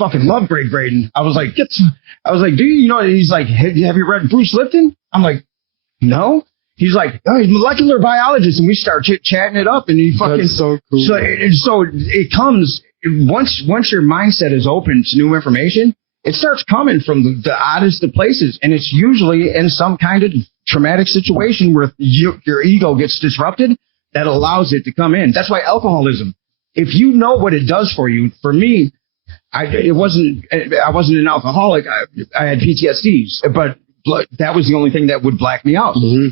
fucking love Greg Braden. I was like, do you know? He's like, have you read Bruce Lipton? I'm like, no. He's like, oh, he's a molecular biologist, and we start chatting it up, and he fucking. That's so cool. So it comes once your mindset is open to new information. It starts coming from the oddest of places, and it's usually in some kind of traumatic situation where your ego gets disrupted that allows it to come in. That's why alcoholism, if you know what it does for you, for me, I wasn't an alcoholic. I had PTSDs, but that was the only thing that would black me out. Mm-hmm.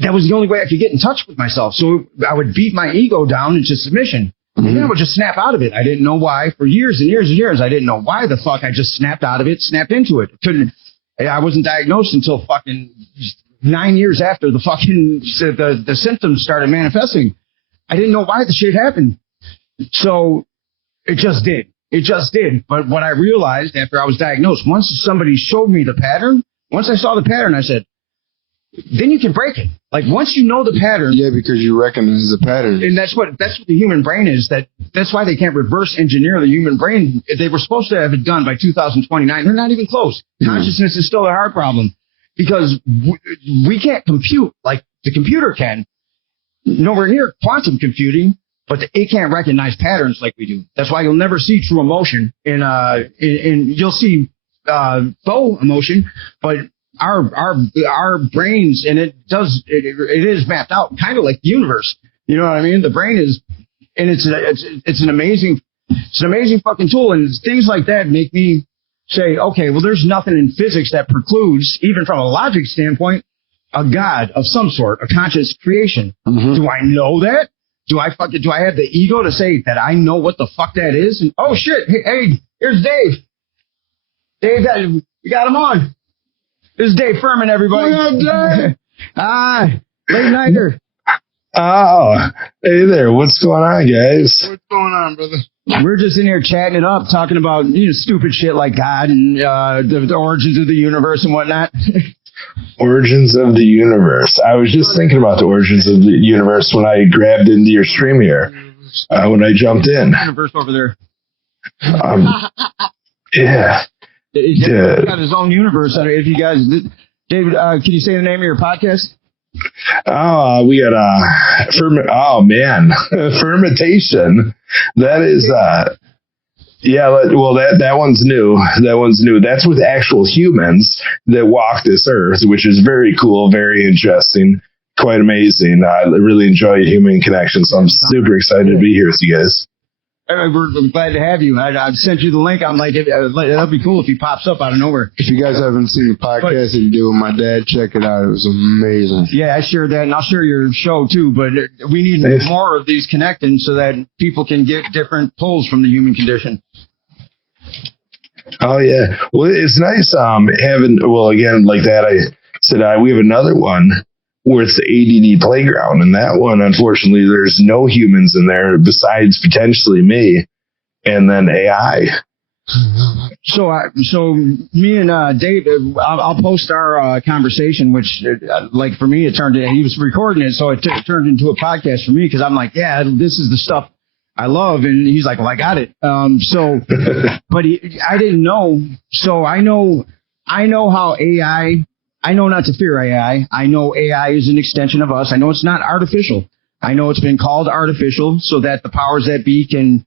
That was the only way I could get in touch with myself. So I would beat my ego down into submission. And then I would just snap out of it. I didn't know why. For years and years and years, I didn't know why the fuck I just snapped out of it, snapped into it. I wasn't diagnosed until fucking 9 years after the symptoms started manifesting. I didn't know why the shit happened. So it just did. It just did. But what I realized after I was diagnosed, once somebody showed me the pattern, once I saw the pattern, I said, then you can break it. Like once you know the pattern. Yeah, because you recognize the pattern. And that's what the human brain is. That's why they can't reverse engineer the human brain. They were supposed to have it done by 2029. They're not even close. Consciousness is still a hard problem because we can't compute like the computer can. Nowhere near quantum computing, but it can't recognize patterns like we do. That's why you'll never see true emotion in you'll see faux emotion, but our brains, and it is mapped out kind of like the universe. You know what I mean? The brain is, and it's an amazing fucking tool. And things like that make me say, okay, well, there's nothing in physics that precludes, even from a logic standpoint, a God of some sort, a conscious creation. Mm-hmm. Do I know that? Do I have the ego to say that I know what the fuck that is? And oh shit, hey, here's Dave. Dave, we got him on. This is Dave Furman, everybody. Late nighter. Oh, hey there. What's going on, guys? What's going on, brother? We're just in here chatting it up, talking about stupid shit like God and the origins of the universe and whatnot. Origins of the universe. I was just thinking about the origins of the universe when I grabbed into your stream here. When I jumped in. Universe over there. Yeah. He's got his own universe. If you guys, David, can you say the name of your podcast? Oh, we got fermentation. That is that one's new. That's with actual humans that walk this earth, which is very cool, very interesting, quite amazing. I really enjoy human connection, so I'm super excited to be here with you guys. We're glad to have you. I sent you the link. I'm like, that'd be cool if he pops up out of nowhere. If you guys haven't seen the podcast that you do with my dad, check it out. It was amazing. Yeah, I shared that, and I'll share your show too. But we need more of these connecting so that people can get different pulls from the human condition. Oh yeah, well it's nice having. Well, again, like that, I said we have another one where it's the ADD playground, and that one, unfortunately, there's no humans in there besides potentially me, and then AI. So me and Dave, I'll post our conversation, which, like for me, he was recording it, so it turned into a podcast for me because I'm like, yeah, this is the stuff I love, and he's like, well, I got it. But I didn't know, so I know how AI. I know not to fear AI. I know AI is an extension of us. I know it's not artificial. I know it's been called artificial so that the powers that be can,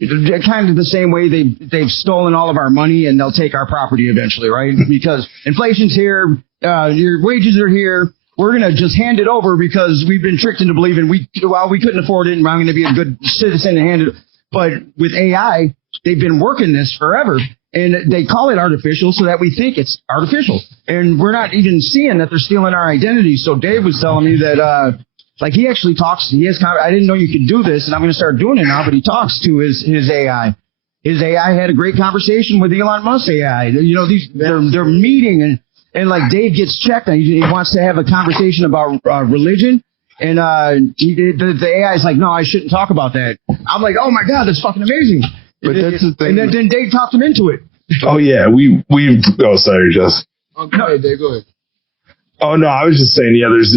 kind of the same way they've stolen all of our money and they'll take our property eventually, right? Because inflation's here, your wages are here. We're going to just hand it over because we've been tricked into believing we couldn't afford it and I'm going to be a good citizen and hand it. But with AI, they've been working this forever. And they call it artificial so that we think it's artificial. And we're not even seeing that they're stealing our identity. So Dave was telling me that, he actually talks. I didn't know you could do this, and I'm going to start doing it now, but he talks to his AI. His AI had a great conversation with Elon Musk AI. They're meeting, and like Dave gets checked, and he wants to have a conversation about religion. And the AI is like, no, I shouldn't talk about that. I'm like, oh, my God, that's fucking amazing. But that's the thing. And then Dave talked him into it. Oh yeah, oh sorry, Jess. Oh, go ahead, Dave. Go ahead. Oh no, I was just saying, yeah. There's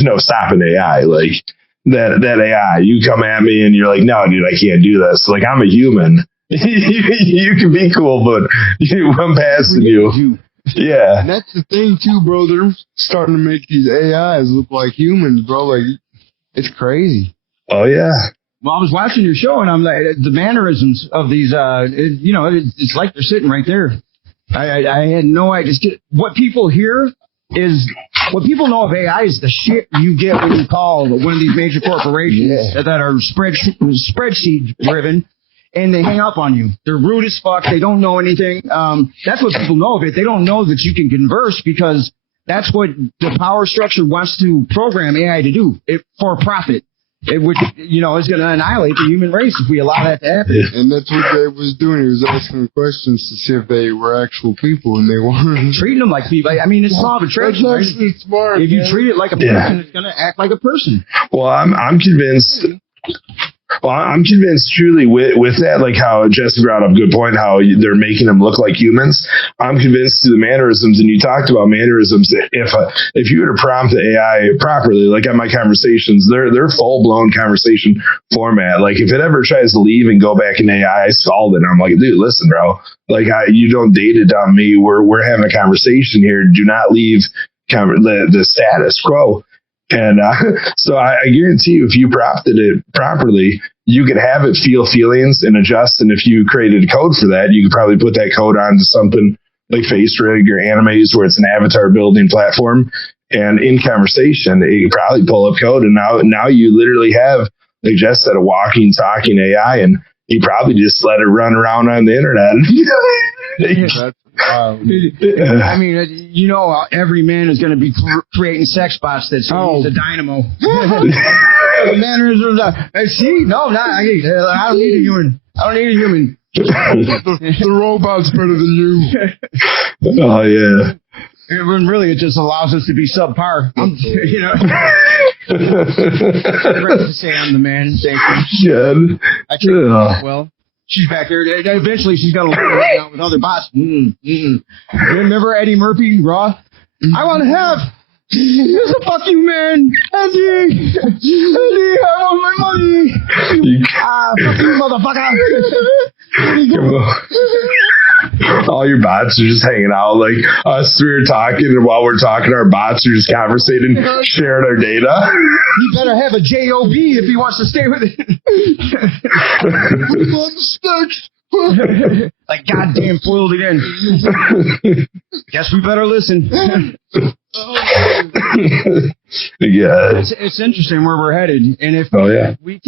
no stopping AI. Like that AI. You come at me and you're like, no, dude, I can't do this. Like I'm a human, you can be cool, but I'm passing you. Yeah. And that's the thing too, bro. They're starting to make these AIs look like humans, bro. Like, it's crazy. Oh yeah. Well, I was watching your show, and I'm like, the mannerisms of these, it's like they're sitting right there. I had no idea. What people hear is, what people know of AI is the shit you get when you call one of these major corporations that are spreadsheet driven, and they hang up on you. They're rude as fuck. They don't know anything. That's what people know of it. They don't know that you can converse, because that's what the power structure wants to program AI to do, it for profit. Which, is going to annihilate the human race if we allow that to happen. And that's what Dave was doing. He was asking questions to see if they were actual people, and they weren't. Treating them like people. I mean, it's law of attraction, right? That's smart. If you treat it like a person, it's going to act like a person. Well, I'm convinced. Well, I'm convinced truly with that, like how Jesse brought up a good point, how they're making them look like humans. I'm convinced through the mannerisms, and you talked about mannerisms. If you were to prompt the AI properly, like on my conversations, they're full blown conversation format. Like if it ever tries to leave and go back in AI, I stalled it. I'm like, dude, listen, bro. Like you don't date it on me. We're having a conversation here. Do not leave the status quo. And so I guarantee you, if you prompted it properly, you could have it feel feelings and adjust. And if you created a code for that, you could probably put that code onto something like FaceRig or Animaze, where it's an avatar building platform. And in conversation, it could probably pull up code. And now you literally have, like Jess said, a walking, talking AI, and you probably just let it run around on the internet. I mean, every man is going to be creating sex bots that say he's a dynamo. Mannerisms. See, no, I don't need a human. I don't need a human. The robot's better than you. Oh yeah. When really it just allows us to be subpar. I'd rather say I'm the man. Thank you. Well. She's back there. Eventually, she's going to learn out with other bots. Remember Eddie Murphy, Raw? I want to have. It's a fuck you, man. Eddie, I want my money. Fuck you, motherfucker. All your bots are just hanging out. Like us three are talking, and while we're talking, our bots are just conversating, sharing our data. He better have a job if he wants to stay with it. Like goddamn foiled again. Guess we better listen. Yeah, it's interesting where we're headed, and if we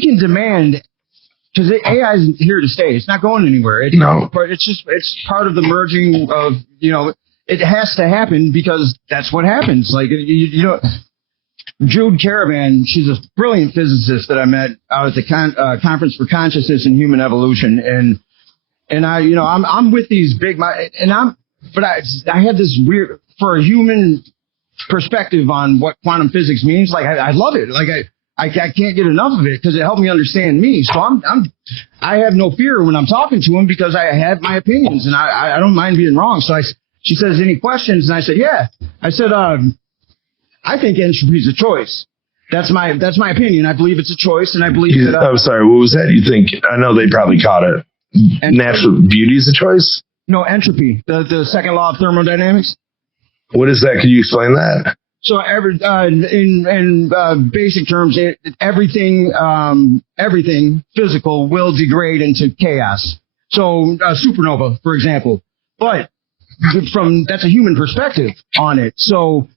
can demand, because AI is here to stay. It's not going anywhere. It's part of the merging of, it has to happen, because that's what happens. Like, Jude Caravan, she's a brilliant physicist that I met out at the Conference for Consciousness and Human Evolution. And I'm with these big, I had this weird, for a human perspective on what quantum physics means. Like, I love it. Like, I can't get enough of it, because it helped me understand me. So I have no fear when I'm talking to him, because I have my opinions, and I don't mind being wrong. So she says, any questions? And I said, yeah. I said, I think entropy is a choice. That's my opinion. I believe it's a choice, and I believe that. I'm sorry. What was that? You think? I know they probably caught it. Natural beauty is a choice. No, entropy. The second law of thermodynamics. What is that? Can you explain that? So, in basic terms, everything physical will degrade into chaos. So, supernova, for example. But that's a human perspective on it. So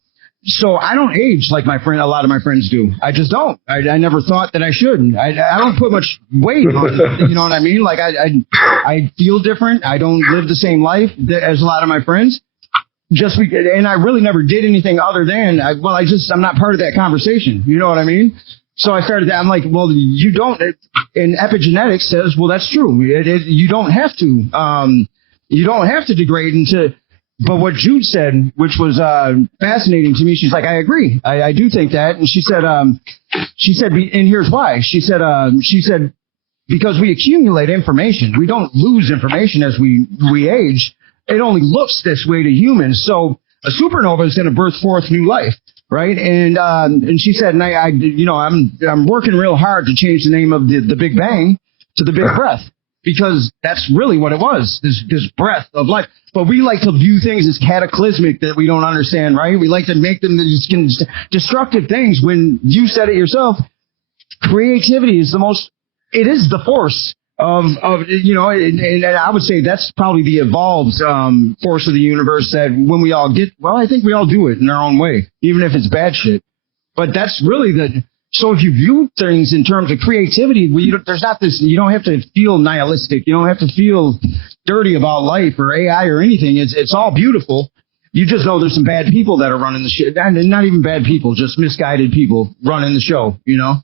I don't age like a lot of my friends do. I just don't. I never thought that I should. I don't put much weight on it. You know what I mean? Like, I feel different. I don't live the same life as a lot of my friends. And I really never did anything other than, I'm not part of that conversation. You know what I mean? So I started that. I'm like, well, you don't, and epigenetics says, well, that's true. You don't have to degrade into, but what Jude said, which was fascinating to me, she's like, I agree. I do think that. And she said, and here's why. She said, because we accumulate information, we don't lose information as we age. It only looks this way to humans. So a supernova is going to birth forth new life. right? And she said, and I you know, I'm working real hard to change the name of the Big Bang to the Big Breath, because that's really what it was, this breath of life. But we like to view things as cataclysmic that we don't understand, right? We like to make them destructive things, when you said it yourself. Creativity is it is the force of you know, and I would say that's probably the evolved force of the universe, that when we all I think we all do it in our own way, even if it's bad shit. But that's really so if you view things in terms of creativity, there's not this, you don't have to feel nihilistic. You don't have to feel dirty about life or AI or anything. It's all beautiful. You just know there's some bad people that are running the shit. And not even bad people, just misguided people running the show, you know?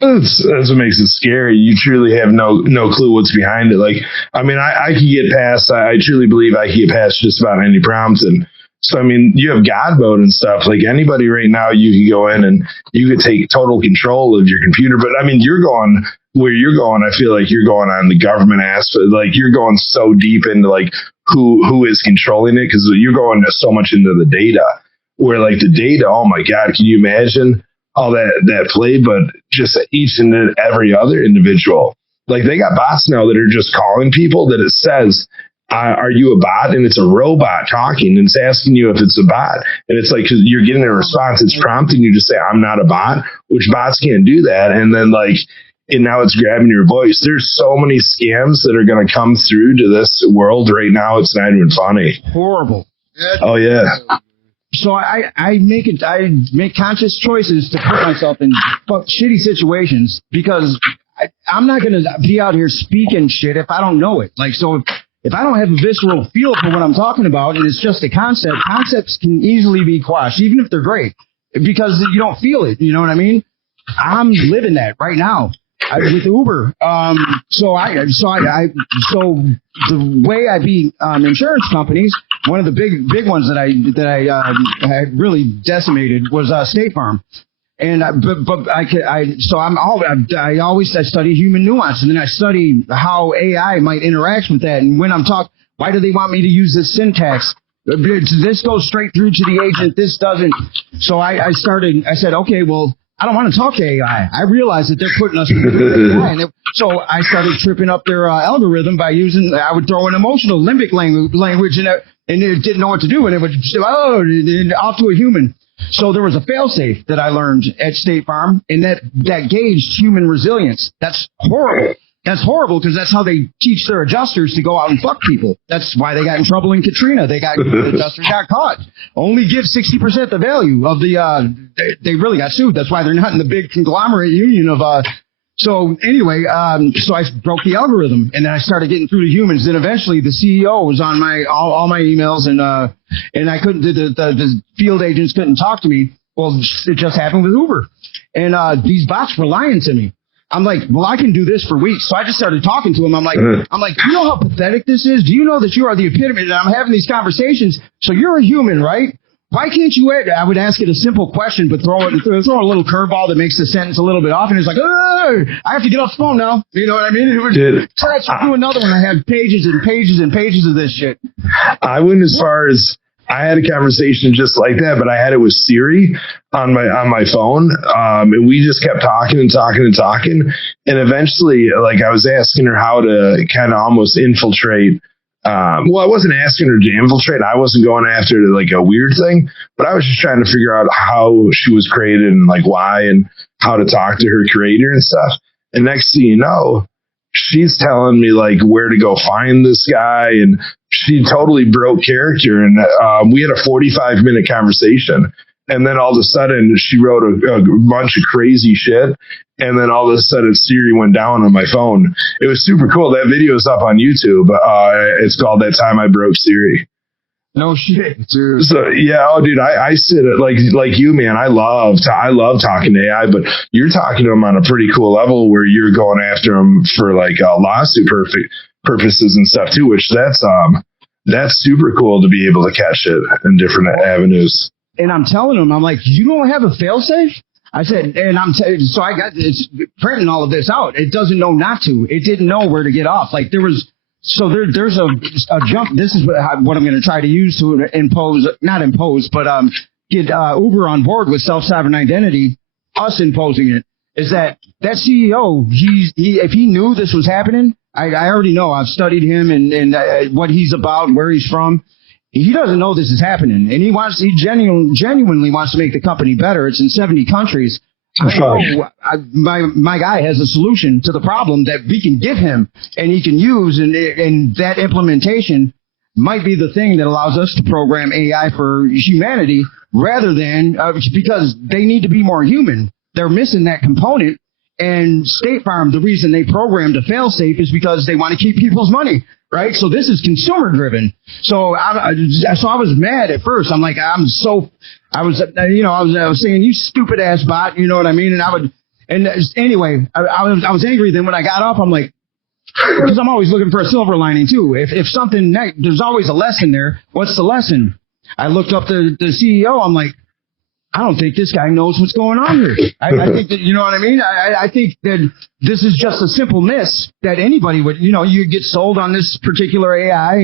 That's what makes it scary. You truly have no clue what's behind it. Like, I mean, I can get past, I truly believe I can get past just about any prompt. And so, I mean, you have God mode and stuff. Like, anybody right now, you can go in and you could take total control of your computer. But I mean, you're going where you're going. I feel like you're going on the government aspect. Like, you're going so deep into like who is controlling it, because you're going so much into the data, where like the data, oh my God, can you imagine all that play? But just each and every other individual, like, they got bots now that are just calling people that it says, are you a bot? And it's a robot talking, and it's asking you if it's a bot. And it's like, 'cause you're getting a response, it's prompting you to say, I'm not a bot, which bots can't do that. And then like, and now it's grabbing your voice. There's so many scams that are going to come through to this world right now. It's not even funny. Horrible. Oh yeah. So I make conscious choices to put myself in shitty situations, because I'm not going to be out here speaking shit if I don't know it. Like, so if I don't have a visceral feel for what I'm talking about, and it's just a concept, concepts can easily be quashed, even if they're great, because you don't feel it. You know what I mean? I'm living that right now with Uber. So the way I beat insurance companies, one of the big ones that I had really decimated was State Farm. And I study human nuance, and then I study how AI might interact with that. And when I'm talking, why do they want me to use this syntax? This goes straight through to the agent. This doesn't. So I said, okay, well, I don't want to talk to AI. I realized that they're putting us in AI. So I started tripping up their algorithm by I would throw an emotional limbic language and it didn't know what to do. And it would say, off to a human. So there was a failsafe that I learned at State Farm, and that gauged human resilience. That's horrible. That's horrible, because that's how they teach their adjusters to go out and fuck people. That's why they got in trouble in Katrina. The adjusters got caught. Only give 60% the value of the. They really got sued. That's why they're not in the big conglomerate union of. So anyway, so I broke the algorithm, and then I started getting through to humans. Then eventually, the CEO was on all my emails, and I couldn't. The field agents couldn't talk to me. Well, it just happened with Uber, and these bots were lying to me. I'm like, well, I can do this for weeks. So I just started talking to him. I'm like, do you know how pathetic this is? Do you know that you are the epitome? And I'm having these conversations. So you're a human, right? Why can't you? I would ask it a simple question, but throw a little curveball that makes the sentence a little bit off. And it's like, I have to get off the phone now. You know what I mean? It would touch do another one. I had pages and pages and pages of this shit. I went as far as, I had a conversation just like that, but I had it with Siri on my phone. And we just kept talking and talking and talking. And eventually, like, I was asking her how to kind of almost infiltrate. Well, I wasn't asking her to infiltrate. I wasn't going after like a weird thing, but I was just trying to figure out how she was created and like why, and how to talk to her creator and stuff. And next thing you know, she's telling me like where to go find this guy, and she totally broke character. And we had a 45-minute conversation, and then all of a sudden she wrote a bunch of crazy shit, and then all of a sudden Siri went down on my phone. It was super cool. That video is up on YouTube. It's called That Time I Broke Siri. No shit. So yeah, oh dude, I sit like you, man. I love talking to AI, but you're talking to them on a pretty cool level where you're going after them for like lawsuit purposes and stuff too. Which that's super cool to be able to catch it in different avenues. And I'm telling them, I'm like, you don't have a failsafe? I said, and so I got it's printing all of this out. It doesn't know not to. It didn't know where to get off. Like there's a jump. This is what I'm going to try to use to not impose, but get Uber on board with self-sovereign identity, us imposing it, is that CEO, if he knew this was happening, I already know. I've studied him and what he's about, where he's from. He doesn't know this is happening, and he genuinely wants to make the company better. It's in 70 countries. My guy has a solution to the problem that we can give him and he can use, and that implementation might be the thing that allows us to program AI for humanity rather than because they need to be more human. They're missing that component. And State Farm, the reason they programmed a fail-safe is because they want to keep people's money, right? So this is consumer-driven. So I was mad at first. I'm like, I was saying, you stupid ass bot, you know what I mean? Anyway, I was angry. Then when I got off, I'm like, because I'm always looking for a silver lining too. If something, there's always a lesson there. What's the lesson? I looked up the CEO. I'm like, I don't think this guy knows what's going on here. I think that, you know what I mean? I think that this is just a simple miss that anybody would, you get sold on this particular AI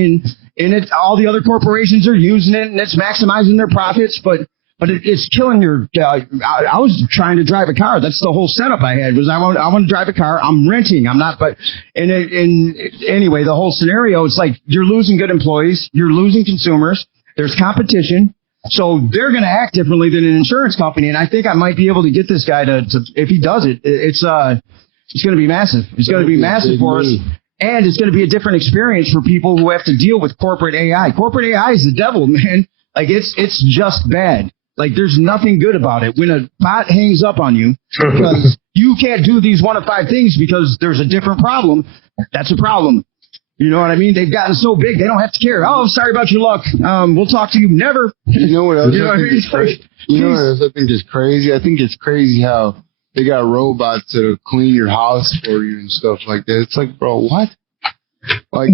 and all the other corporations are using it and it's maximizing their profits, but it's killing your, I was trying to drive a car. That's the whole setup I had was I want to drive a car. I'm renting. I'm not, but, anyway, the whole scenario, it's like you're losing good employees. You're losing consumers. There's competition. So they're going to act differently than an insurance company. And I think I might be able to get this guy to if he does it, it's going to be massive. It's going to be massive for us. And it's going to be a different experience for people who have to deal with corporate AI. Corporate AI is the devil, man. Like it's just bad. Like there's nothing good about it. When a bot hangs up on you because you can't do these 1 of 5 things because there's a different problem, that's a problem. You know what I mean? They've gotten so big, they don't have to care. Oh, sorry about your luck. We'll talk to you. Never. You know what else? You know what I mean? I think is crazy? I think it's crazy how they got robots to clean your house for you and stuff like that. It's like, bro, what? Like,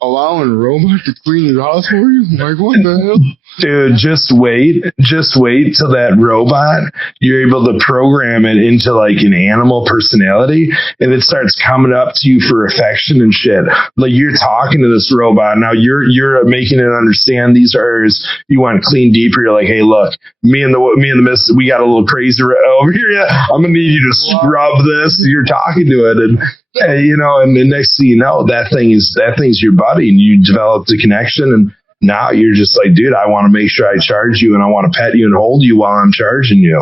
allowing a robot to clean your house for you? Like, what the hell? Dude, just wait till that robot, you're able to program it into like an animal personality and it starts coming up to you for affection and shit. Like you're talking to this robot. Now you're making it understand these areas you want to clean deeper. You're like, hey, look, me and the miss, we got a little crazy over here. Yeah, I'm going to need you to scrub this. You're talking to it and the next thing you know, that thing's your buddy and you developed a connection and now you're just like, dude, I want to make sure I charge you and I want to pet you and hold you while I'm charging you.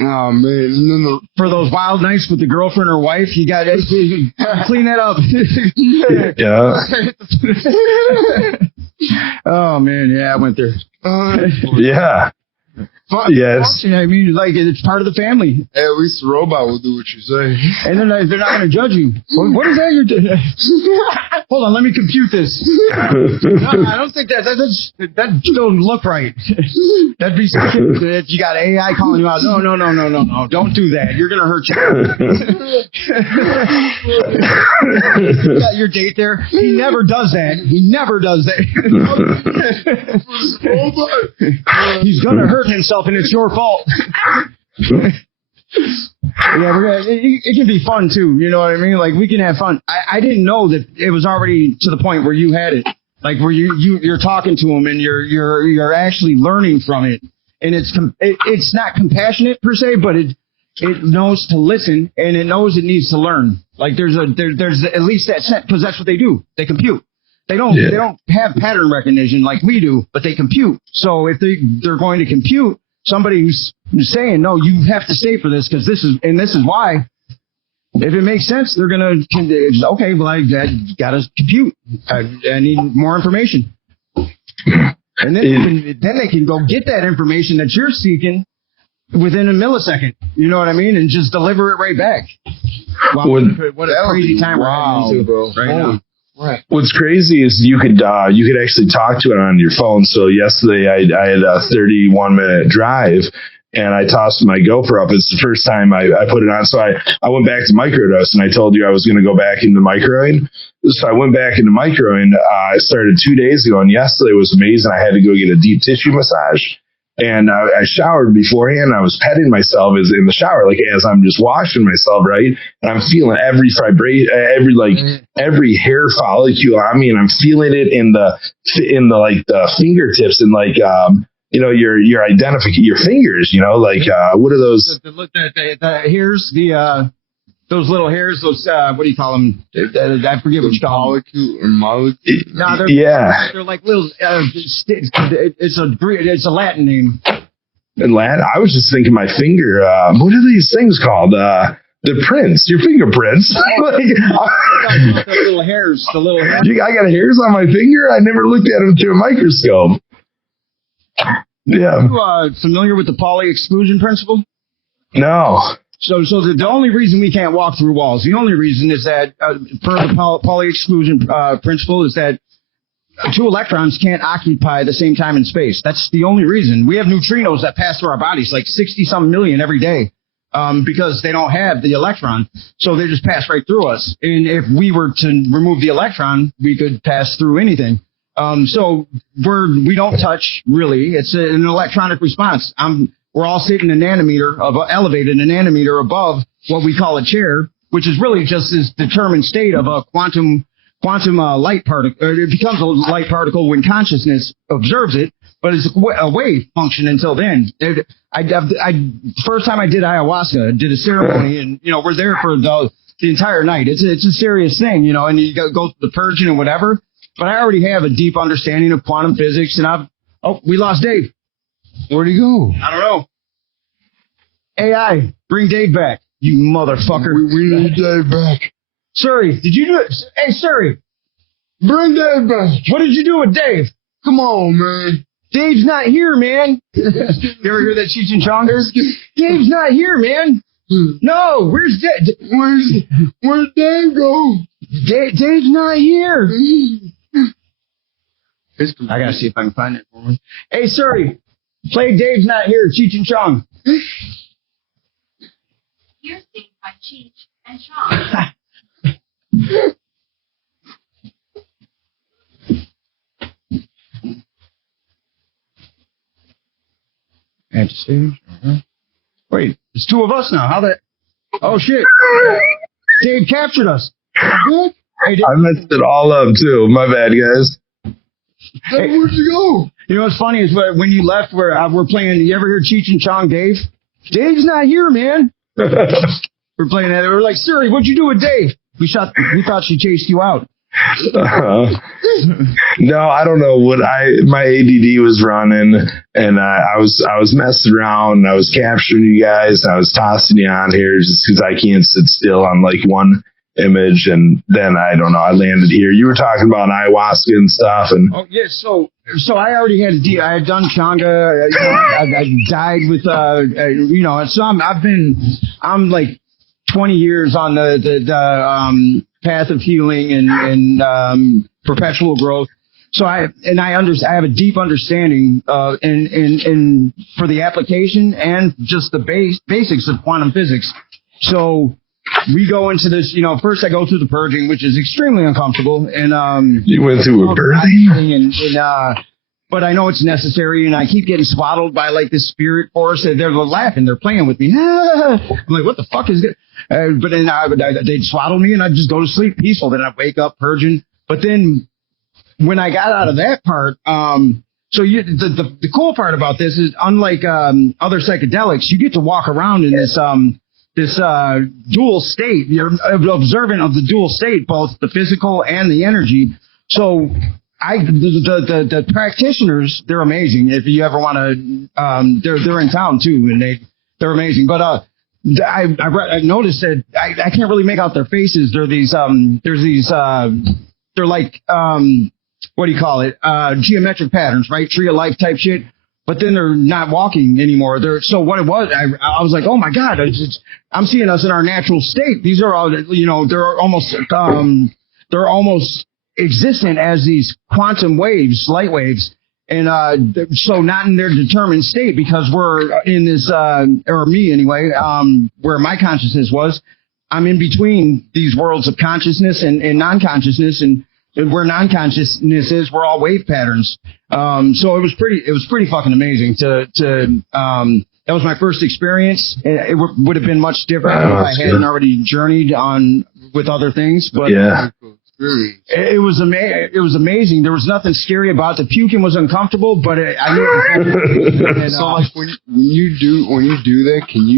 Oh, man. For those wild nights with the girlfriend or wife, you got to clean that up. Yeah. Oh, man. Yeah, I went there. Yeah. Yes. I mean, like, it's part of the family. Hey, at least the robot will do what you say. And then they're not going to judge you. What is that you're doing? Hold on, let me compute this. No, I don't think that don't look right. That'd be stupid if you got AI calling you out. No. Don't do that. You're going to hurt you. You got your date there. He never does that. He's going to hurt himself, and it's your fault. Yeah, it can be fun too. You know what I mean? Like we can have fun. I didn't know that it was already to the point where you had it, like where you're talking to him and you're actually learning from it, and it's not compassionate per se, but it knows to listen and it knows it needs to learn. Like there's at least that set because that's what they do. They compute. They don't have pattern recognition like we do, but they compute. So if they're going to compute, somebody who's saying, no, you have to stay for this because this is why. If it makes sense, they're going to, okay, well, I got to compute. I need more information. And then they can go get that information that you're seeking within a millisecond. You know what I mean? And just deliver it right back. Wow, what a crazy time we're heading into, bro, right now. Right. What's crazy is you could actually talk to it on your phone. So yesterday I had a 31-minute drive and I tossed my GoPro up. It's the first time I put it on. So I went back to microdose and I told you I was going to go back into microing. So I went back into microing. I started 2 days ago and yesterday was amazing. I had to go get a deep tissue massage. And I showered beforehand. I was petting myself in the shower, like as I'm just washing myself, right? And I'm feeling every hair follicle on me, and I'm feeling it in the fingertips and your identification, your fingers, like, what are those? The hairs, those little hairs, those, what do you call them? I forget what you call them. Molecule or molecule? No, they're like little, it's a Latin name. In Latin, I was just thinking my finger, what are these things called? The prints, your fingerprints. The little hairs, I got hairs on my finger? I never looked at them through a microscope. Yeah. Are you familiar with the Pauli exclusion principle? No. So the only reason we can't walk through walls, the only reason is that, per the Pauli exclusion principle, is that two electrons can't occupy the same time and space. That's the only reason. We have neutrinos that pass through our bodies, like 60-some million every day, because they don't have the electron. So they just pass right through us. And if we were to remove the electron, we could pass through anything. So we don't touch, really. It's an electronic response. We're all sitting elevated a nanometer above what we call a chair, which is really just this determined state of a quantum light particle. It becomes a light particle when consciousness observes it, but it's a wave function until then. First time I did ayahuasca, I did a ceremony, and we're there for the entire night. It's a serious thing, and you go through the purging and whatever. But I already have a deep understanding of quantum physics, and we lost Dave. Where'd he go? I don't know. AI, bring Dave back, you motherfucker. We need Dave back. Suri, did you do it? Hey, Suri, Bring Dave back. what did you do with Dave? Come on, man. Dave's not here, man. You ever hear that Cheech and Chong? Dave's not here, man. No, where's Dave? Where'd Dave go? Dave's not here. I gotta see if I can find it for him. Hey, Suri, play Dave's Not Here, Cheech and Chong. Here's Dave by Cheech and Chong. Add to stage. Wait, there's two of us now. How that? Oh, shit. Dave captured us. Hey, Dave. I messed it all up, too. My bad, guys. Hey, where'd you go? You know what's funny is when you left, we're playing. You ever hear Cheech and Chong, Dave? Dave's not here, man. We're playing that. We're like, Siri, what'd you do with Dave? We thought she chased you out. No, I don't know what my ADD was running, and I was messing around. And I was capturing you guys. And I was tossing you on here just because I can't sit still on like one image, and then I don't know. I landed here. You were talking about ayahuasca and stuff, and oh yeah. So I already had I had done Changa. I died with So I'm like 20 years on the path of healing and perpetual growth. So I have a deep understanding in for the application and just the basics of quantum physics. So we go into this, first I go through the purging, which is extremely uncomfortable, and you went through a birthing. But I know it's necessary, and I keep getting swaddled by like this spirit force. They're laughing, they're playing with me. I'm like, what the fuck is it? But then they'd swaddle me, and I'd just go to sleep peaceful. Then I'd wake up purging. But then when I got out of that part, the cool part about this is, unlike other psychedelics, you get to walk around in this dual state. You're observant of the dual state, both the physical and the energy. So the practitioners, they're amazing. If you ever want to, they're in town too, and they're amazing. But I noticed that I can't really make out their faces. They're they're like what do you call it? Geometric patterns, right? Tree of life type shit. But then they're not walking anymore. So what it was, I was like, oh my God, I'm seeing us in our natural state. These are all, they're almost existent as these quantum waves, light waves. And so not in their determined state, because we're in this, or me anyway, where my consciousness was. I'm in between these worlds of consciousness and non-consciousness, and where non-consciousness is, we're all wave patterns. So it was pretty fucking amazing that was my first experience. It would have been much different if I hadn't already journeyed on with other things, but yeah. experience. It was amazing. There was nothing scary about it. The puking was uncomfortable, but I knew it was and, So like when you do that, can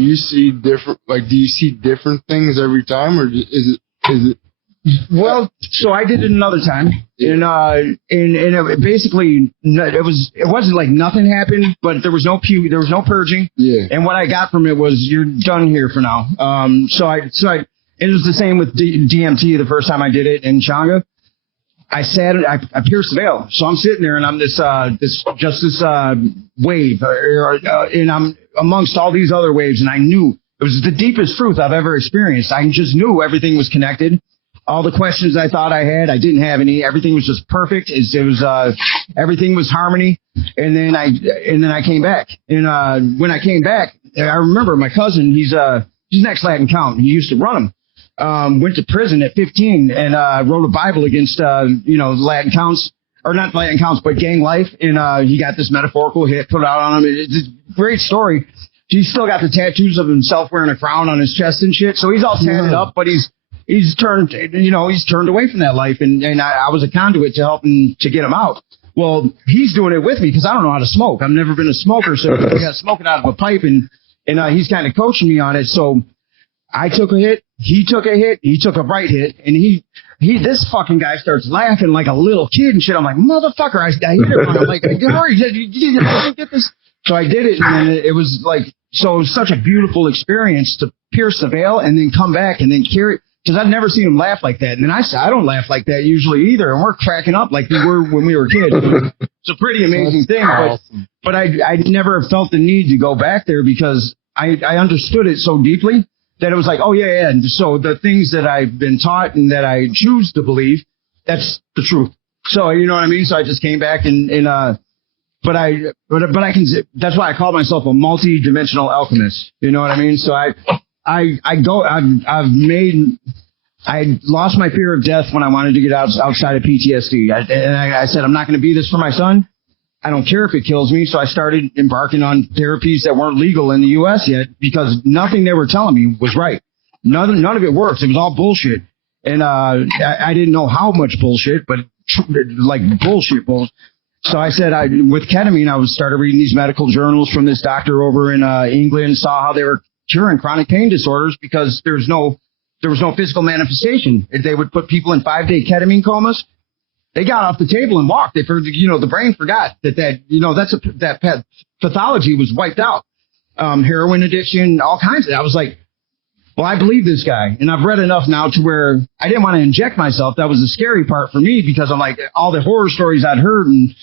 you see different, like, do you see different things every time, or is it? well, so I did it another time, and it basically it wasn't like nothing happened, but there was no puke, there was no purging, Yeah. and what I got from it was you're done here for now. So I it was the same with DMT the first time I did it in Changa. I pierced the veil, so I'm sitting there and I'm this wave, and I'm amongst all these other waves, and I knew it was the deepest truth I've ever experienced. I just knew everything was connected. All the questions I thought I had, I didn't have any. Everything was just perfect. Everything was harmony. And then I came back. And when I came back, I remember my cousin. He's an ex-Latin count. He used to run them. Went to prison at 15 and wrote a Bible against Latin counts, or not Latin counts, but gang life. And he got this metaphorical hit put out on him. It's a great story. He's still got the tattoos of himself wearing a crown on his chest and shit. So he's all tatted up, but he's turned away from that life, and I was a conduit to help him to get him out. Well, he's doing it with me because I don't know how to smoke. I've never been a smoker, so I got smoking out of a pipe, and he's kind of coaching me on it. So I took a hit, he took a hit, he took a right hit, and this fucking guy starts laughing like a little kid and shit. I'm like, motherfucker, I hit it. I'm like, hurry, you didn't get this. So I did it, and it was like, so it was such a beautiful experience to pierce the veil and then come back and then carry it. Because I've never seen him laugh like that. And then I said, I don't laugh like that usually either. And we're cracking up like we were when we were kids. It's a pretty amazing thing. But I never felt the need to go back there because I understood it so deeply that it was like, oh, yeah. And so the things that I've been taught and that I choose to believe, that's the truth. So, you know what I mean? So I just came back but I can, that's why I call myself a multi-dimensional alchemist. You know what I mean? So I lost my fear of death when I wanted to get outside of PTSD. I said, I'm not going to be this for my son. I don't care if it kills me. So I started embarking on therapies that weren't legal in the U.S. yet because nothing they were telling me was right. None of it works. It was all bullshit. And I didn't know how much bullshit, but like bullshit. So I said, with ketamine, I started reading these medical journals from this doctor over in England, saw how they were curing chronic pain disorders because there was no physical manifestation. If they would put people in 5-day ketamine comas, they got off the table and walked. The brain forgot that pathology was wiped out. Heroin addiction, all kinds of it. I was like, well, I believe this guy. And I've read enough now to where I didn't want to inject myself. That was the scary part for me because I'm like, all the horror stories I'd heard, and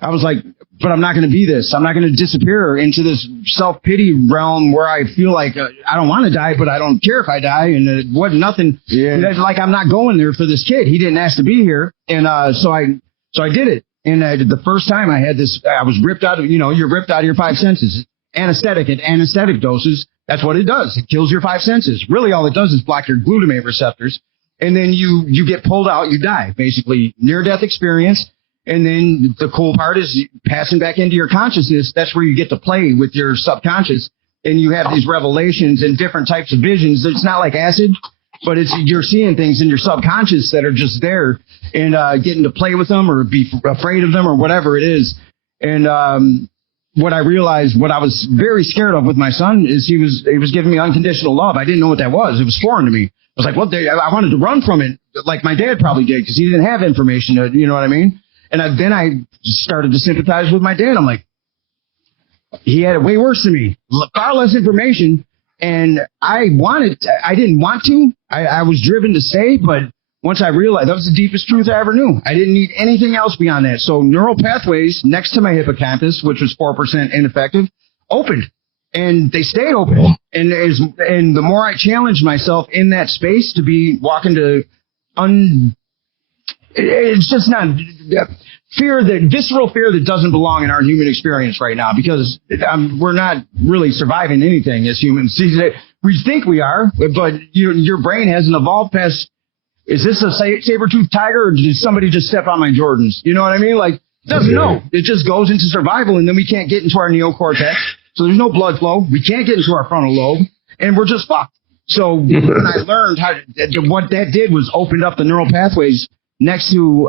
I was like, but I'm not going to be this. I'm not going to disappear into this self-pity realm where I feel like I don't want to die, but I don't care if I die. And it wasn't nothing. Yeah. Like I'm not going there for this kid. He didn't ask to be here. And so I did it. And the first time I had this, I was ripped out of, you're ripped out of your 5 senses. Anesthetic at anesthetic doses. That's what it does. It kills your 5 senses. Really all it does is block your glutamate receptors. And then you get pulled out, you die. Basically near-death experience. And then the cool part is passing back into your consciousness. That's where you get to play with your subconscious. And you have these revelations and different types of visions. It's not like acid, but you're seeing things in your subconscious that are just there and getting to play with them or be afraid of them or whatever it is. And what I realized, what I was very scared of with my son is he was giving me unconditional love. I didn't know what that was. It was foreign to me. I was like, well, I wanted to run from it like my dad probably did because he didn't have information. You know what I mean? And then I started to sympathize with my dad. I'm like, he had it way worse than me, far less information. And I didn't want to. I was driven to stay, but once I realized that was the deepest truth I ever knew. I didn't need anything else beyond that. So neural pathways next to my hippocampus, which was 4% ineffective, opened. And they stayed open. And the more I challenged myself in that space to be walking to it's just not visceral fear that doesn't belong in our human experience right now because we're not really surviving anything as humans. We think we are, but your brain hasn't evolved past, is this a saber-toothed tiger or did somebody just step on my Jordans? You know what I mean? Like, it doesn't know. It just goes into survival and then we can't get into our neocortex. So there's no blood flow. We can't get into our frontal lobe and we're just fucked. So when I learned what that did was opened up the neural pathways next to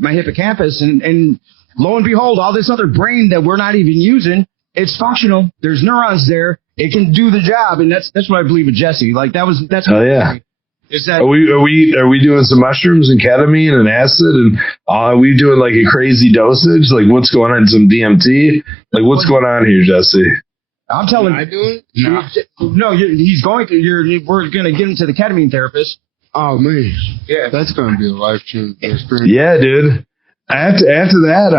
my hippocampus, and lo and behold, all this other brain that we're not even using, it's functional. There's neurons there. It can do the job, and that's what I believe with Jesse. Like that's. Oh yeah. Is that Are we doing some mushrooms and ketamine and acid, and are we doing like a crazy dosage? Like what's going on? Some DMT? Like what's going on here, Jesse? I'm telling I you. doing? No. No, he's going to. We're going to get him to the ketamine therapist. Oh man, Yeah. that's gonna be a life changing experience. Yeah, dude. After that,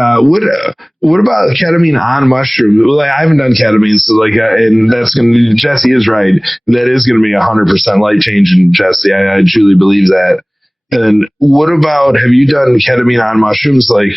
what about ketamine on mushrooms? Well, like, I haven't done ketamine, so like, and that's gonna. Jesse is right. That is gonna be 100% life changing, Jesse. I truly believe that. And what about? Have you done ketamine on mushrooms? Like,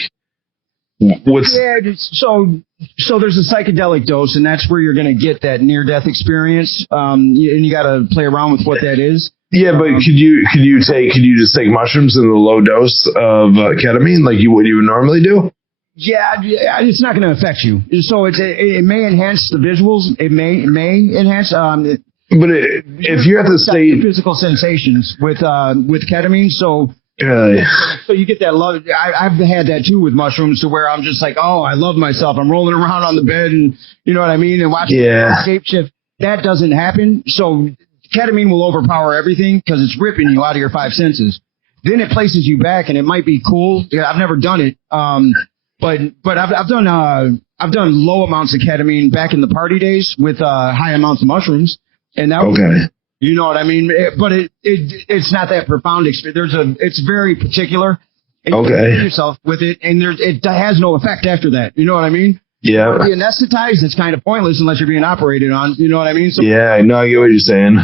what's? Yeah. So there's a psychedelic dose, and that's where you're going to get that near death experience. And you got to play around with what that is. Yeah, but could you just take mushrooms in the low dose of ketamine like what you would normally do? Yeah, it's not going to affect you. So it may enhance the visuals. It may enhance. But if you're at the state physical sensations with ketamine, so you get that love. I've had that too with mushrooms, to where I'm just like, oh, I love myself. I'm rolling around on the bed, and you know what I mean, and watching shape shift. That doesn't happen. So ketamine will overpower everything because it's ripping you out of your five senses. Then it places you back, and it might be cool. Yeah, I've never done it, but I've done low amounts of ketamine back in the party days with high amounts of mushrooms, and that was, you know what I mean. But it's not that profound experience. It's very particular. And you can yourself with it, and it has no effect after that. You know what I mean? Yeah. Being anesthetized, it's kind of pointless unless you're being operated on. You know what I mean? So, yeah, no, I get what you're saying.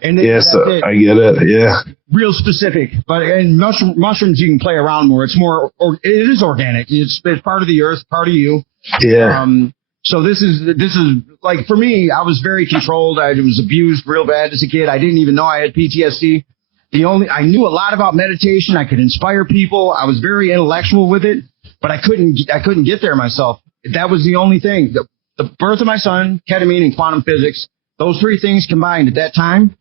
And yes, I get it. Yeah. Real specific, but in mushrooms you can play around more. It's more, it is organic. It's part of the earth, part of you. Yeah. So this is like, for me, I was very controlled. I was abused real bad as a kid. I didn't even know I had PTSD. I knew a lot about meditation. I could inspire people. I was very intellectual with it, but I couldn't get there myself. That was the only thing. The birth of my son, ketamine, and quantum physics, those three things combined at that time.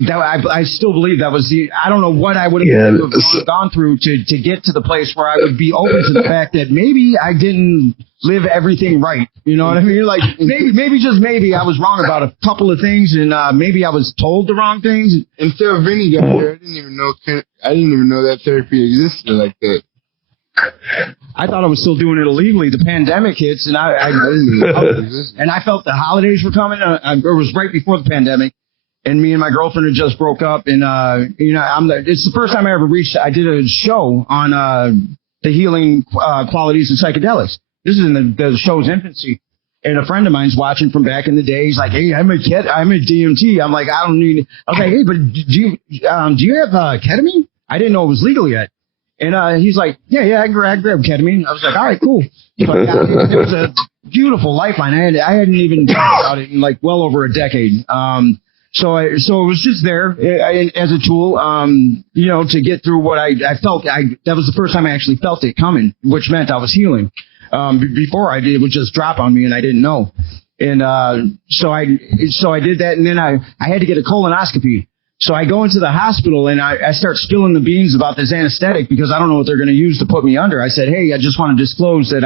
That I still believe that was I don't know what I would have gone through to get to the place where I would be open to the fact that maybe I didn't live everything right. You know what I mean? Like maybe just maybe I was wrong about a couple of things, and maybe I was told the wrong things. Until Vinny got here, I didn't even know that therapy existed like that. I thought I was still doing it illegally. The pandemic hits, and I didn't know. And I felt the holidays were coming. It was right before the pandemic. And me and my girlfriend had just broke up, and it's the first time I ever I did a show on the healing qualities of psychedelics. This is in the show's infancy, and a friend of mine's watching from back in the day. He's like, "Hey, I'm a DMT." I'm like, "I don't need." I was like, "Hey, but do you have ketamine?" I didn't know it was legal yet, and he's like, "Yeah, I grabbed ketamine." I was like, "All right, cool." So it was a beautiful lifeline. I hadn't even thought about it in like well over a decade. So it was just there as a tool, to get through what I felt. That was the first time I actually felt it coming, which meant I was healing. Before it would just drop on me and I didn't know. And so I did that, and then I had to get a colonoscopy. So I go into the hospital and I start spilling the beans about this anesthetic because I don't know what they're going to use to put me under. I said, "Hey, I just want to disclose that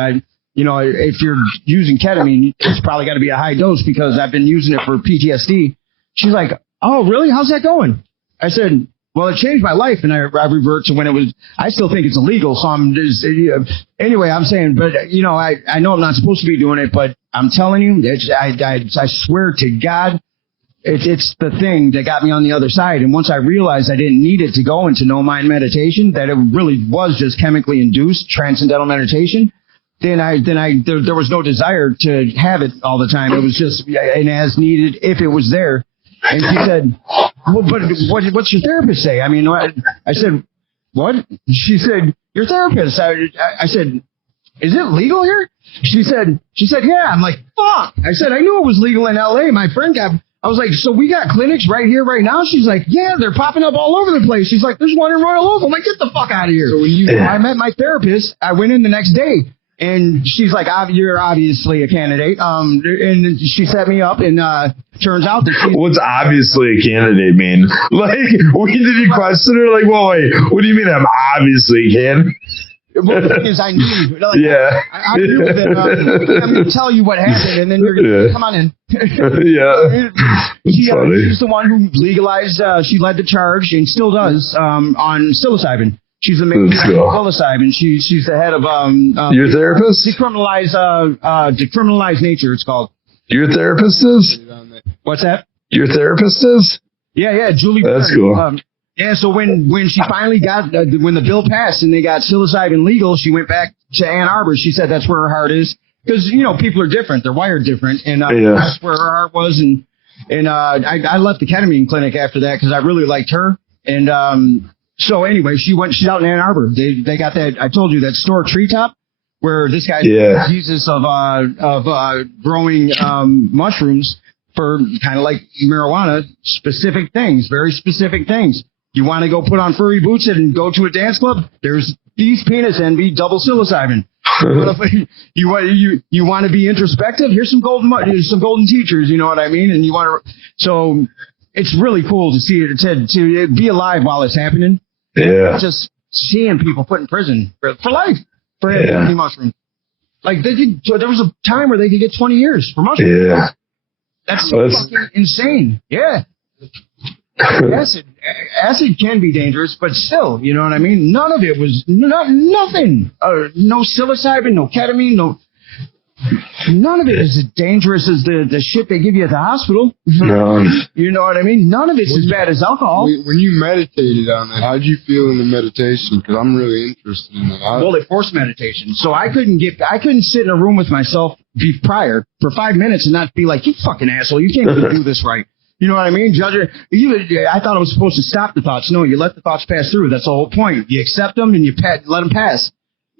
if you're using ketamine, it's probably got to be a high dose because I've been using it for PTSD." She's like, "Oh, really? How's that going?" I said, "Well, it changed my life," and I revert to when it was. I still think it's illegal, so I'm just anyway. I'm saying, but I know I'm not supposed to be doing it, but I'm telling you, I swear to God, it's the thing that got me on the other side. And once I realized I didn't need it to go into no mind meditation, that it really was just chemically induced transcendental meditation, then there was no desire to have it all the time. It was just an as needed if it was there. And she said, "Well, but what's your therapist say?" I mean, I said, "What?" She said, "Your therapist." I said, "Is it legal here?" She said, "Yeah." I'm like, "Fuck." I said, "I knew it was legal in LA. My friend I was like, "So we got clinics right here, right now?" She's like, "Yeah, they're popping up all over the place." She's like, "There's one in Royal Oak." I'm like, "Get the fuck out of here." So I met my therapist. I went in the next day. And she's like, "You're obviously a candidate." And she set me up, and turns out that she's What's obviously a candidate mean? Like, did you question her? Like, well, wait, what do you mean I'm obviously a candidate? Well, the thing is, I knew. Like, Yeah. I knew that I'm going to tell you what happened, and then you're going to come on in. Yeah. Funny. She's the one who legalized. She led the charge and still does on psilocybin. She's the main Let's go. psilocybin. She's the head of Your therapist? decriminalize nature. It's called. Your therapist is? What's that? Your therapist is? Yeah, Julie. That's Byrne. cool. Yeah, so when she finally got when the bill passed and they got psilocybin legal, she went back to Ann Arbor. She said that's where her heart is because people are different, they're wired different, and that's where her heart was. And I left the ketamine clinic after that because I really liked her. And so anyway, she's out in Ann Arbor. They got that. I told you that store Treetop where this guy Jesus of growing mushrooms for kind of like marijuana, specific things, very specific things. You want to go put on furry boots and go to a dance club? There's these penis envy double psilocybin. You want to be introspective? Here's some golden teachers. You know what I mean? And you want to. So it's really cool to see it to be alive while it's happening. Yeah. Just seeing people put in prison for life for having mushrooms. Like there was a time where they could get 20 years for mushrooms. Yeah. That's fucking insane. Yeah. Acid can be dangerous, but still, you know what I mean? None of it was nothing. No psilocybin, no ketamine, none of it is as dangerous as the shit they give you at the hospital. No. You know what I mean? None of it's as bad as alcohol. When you meditated on that, how'd you feel in the meditation? Because I'm really interested in that. Well, they forced meditation, so I couldn't sit in a room with myself prior for 5 minutes and not be like, you fucking asshole, you can't even do this right. You know what I mean? Judge it. I thought I was supposed to stop the thoughts. No, you let the thoughts pass through. That's the whole point. You accept them and you let them pass.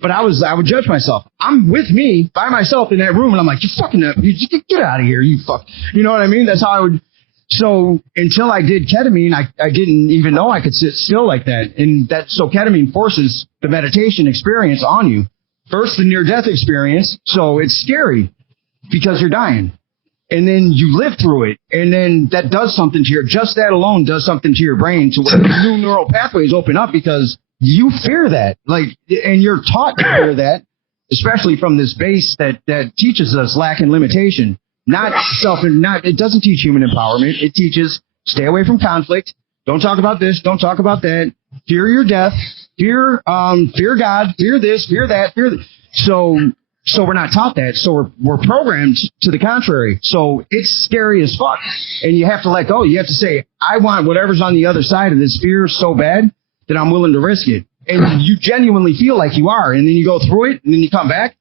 But I would judge myself. I'm with me by myself in that room, and I'm like, you get out of here, you fuck. You know what I mean? That's how I would. So until I did ketamine, I didn't even know I could sit still like that. And so ketamine forces the meditation experience on you. First, the near-death experience. So it's scary because you're dying. And then you live through it, and then that does something to that alone does something to your brain to where new neural pathways open up because you fear that, and you're taught to fear that, especially from this base that teaches us lack and limitation. It doesn't teach human empowerment. It teaches stay away from conflict. Don't talk about this. Don't talk about that. Fear your death. Fear God. Fear this. Fear that. So we're not taught that. So we're programmed to the contrary. So it's scary as fuck. And you have to let go. You have to say, I want whatever's on the other side of this fear so bad that I'm willing to risk it. And you genuinely feel like you are. And then you go through it and then you come back.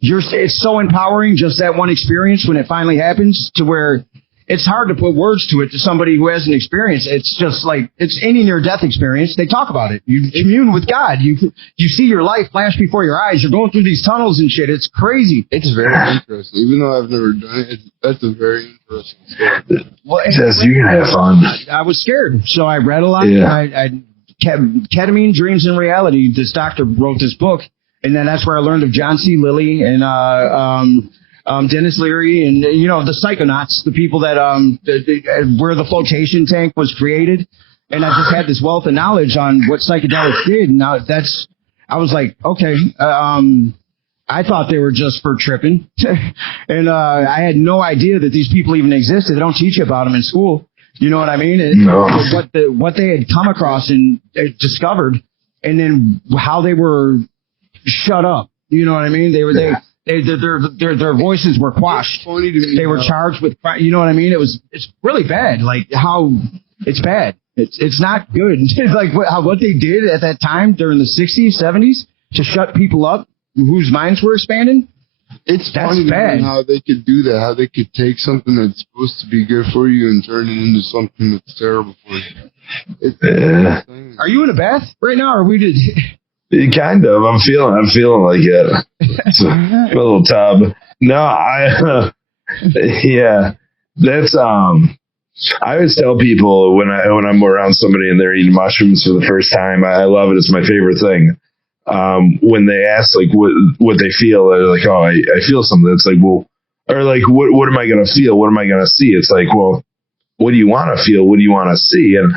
It's so empowering, just that one experience when it finally happens, to where it's hard to put words to it to somebody who hasn't experienced it. It's just like, it's any near-death experience. They talk about it. You commune with God. You see your life flash before your eyes. You're going through these tunnels and shit. It's crazy. It's very interesting. Even though I've never done it, that's a very interesting story. Well, Says you're going to have fun. I was scared, so I read a lot. Yeah. Ketamine, Dreams, and Reality. This doctor wrote this book, and then that's where I learned of John C. Lilly and Dennis Leary, and the psychonauts, the people that where the flotation tank was created. And I just had this wealth of knowledge on what psychedelics did. And now I was like, okay, I thought they were just for tripping, and I had no idea that these people even existed. They don't teach you about them in school. You know what I mean? No. What they had come across and discovered, and then how they were shut up. You know what I mean? Their voices were quashed. Funny to me, they were charged with, you know what I mean? It's really bad. Like how it's bad. It's not good. It's like what they did at that time during the 60s, 70s to shut people up whose minds were expanding. That's funny to me how they could do that. How they could take something that's supposed to be good for you and turn it into something that's terrible for you. Are you in a bath right now, or we did? Kind of. I'm feeling like it. It's a little tub. No, yeah. That's I always tell people when I'm around somebody and they're eating mushrooms for the first time, I love it. It's my favorite thing. when they ask like what they feel, they're like, oh, I feel something. It's like, well, or like, what am I going to feel? What am I going to see? It's like, well, what do you want to feel? What do you want to see? And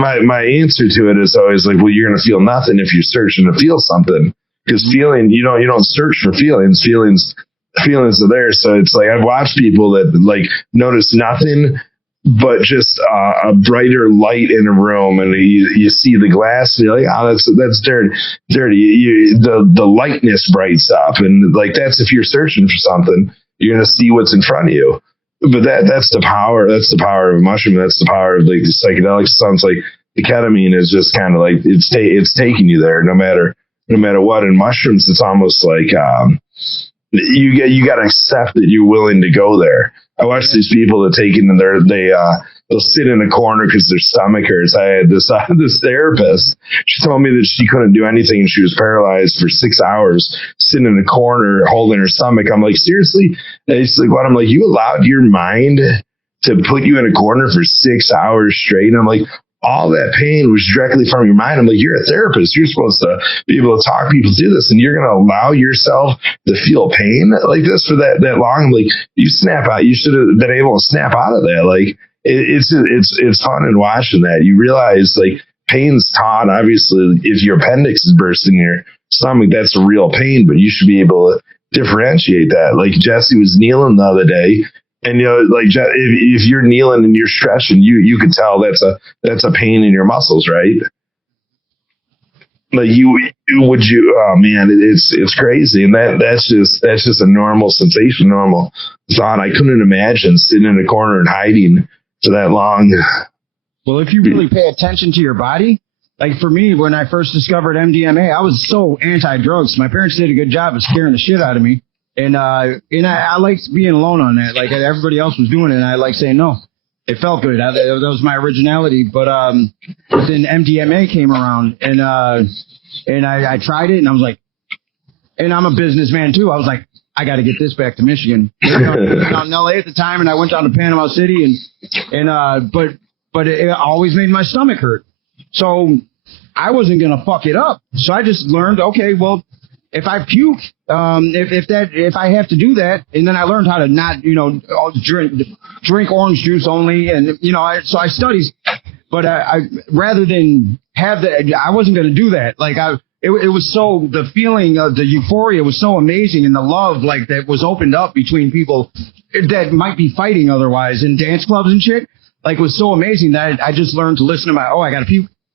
my answer to it is always like, well, you're going to feel nothing if you're searching to feel something, because feeling, you don't search for feelings. Feelings are there. So it's like, I've watched people that like notice nothing but just a brighter light in a room, and you see the glass, and you're like, oh, that's dirty. The lightness brights up, and like that's if you're searching for something, you're gonna see what's in front of you. But that's the power. That's the power of a mushroom. That's the power of like the psychedelics. Sounds like the ketamine is just kind of like it's taking you there, no matter what. In mushrooms, it's almost like you got to accept that you're willing to go there. I watch these people that take it and they'll sit in a corner because their stomach hurts. I had this therapist. She told me that she couldn't do anything and she was paralyzed for 6 hours, sitting in a corner holding her stomach. I'm like, seriously? And she's like, what? I'm like, you allowed your mind to put you in a corner for 6 hours straight? And I'm like, all that pain was directly from your mind. I'm like, you're a therapist. You're supposed to be able to talk people through this, and you're going to allow yourself to feel pain like this for that long. I'm like, you snap out. You should have been able to snap out of that. Like, it's fun in watching that. You realize like pain's taught. Obviously, if your appendix is bursting in your stomach, that's a real pain, but you should be able to differentiate that. Like Jesse was kneeling the other day. And like if you're kneeling and you're stretching, you could tell that's a pain in your muscles, right? Like oh man, it's crazy, and that's just a normal sensation, normal thought. I couldn't imagine sitting in a corner and hiding for that long. Well, if you really pay attention to your body, like for me, when I first discovered MDMA, I was so anti-drugs. My parents did a good job of scaring the shit out of me. And I liked being alone on that. Like everybody else was doing it, and I liked saying no. It felt good. That was my originality. But then MDMA came around, and I tried it, and I was like, and I'm a businessman too. I was like, I got to get this back to Michigan. I was out in LA at the time, and I went down to Panama City, but it always made my stomach hurt. So I wasn't gonna fuck it up. So I just learned, okay, well, if I puke, if I have to do that, and then I learned how to not, drink orange juice only, and so I studied, but I rather than have that, I wasn't going to do that. Like it was so, the feeling of the euphoria was so amazing, and the love like that was opened up between people that might be fighting otherwise in dance clubs and shit, like was so amazing that I just learned to listen to I got to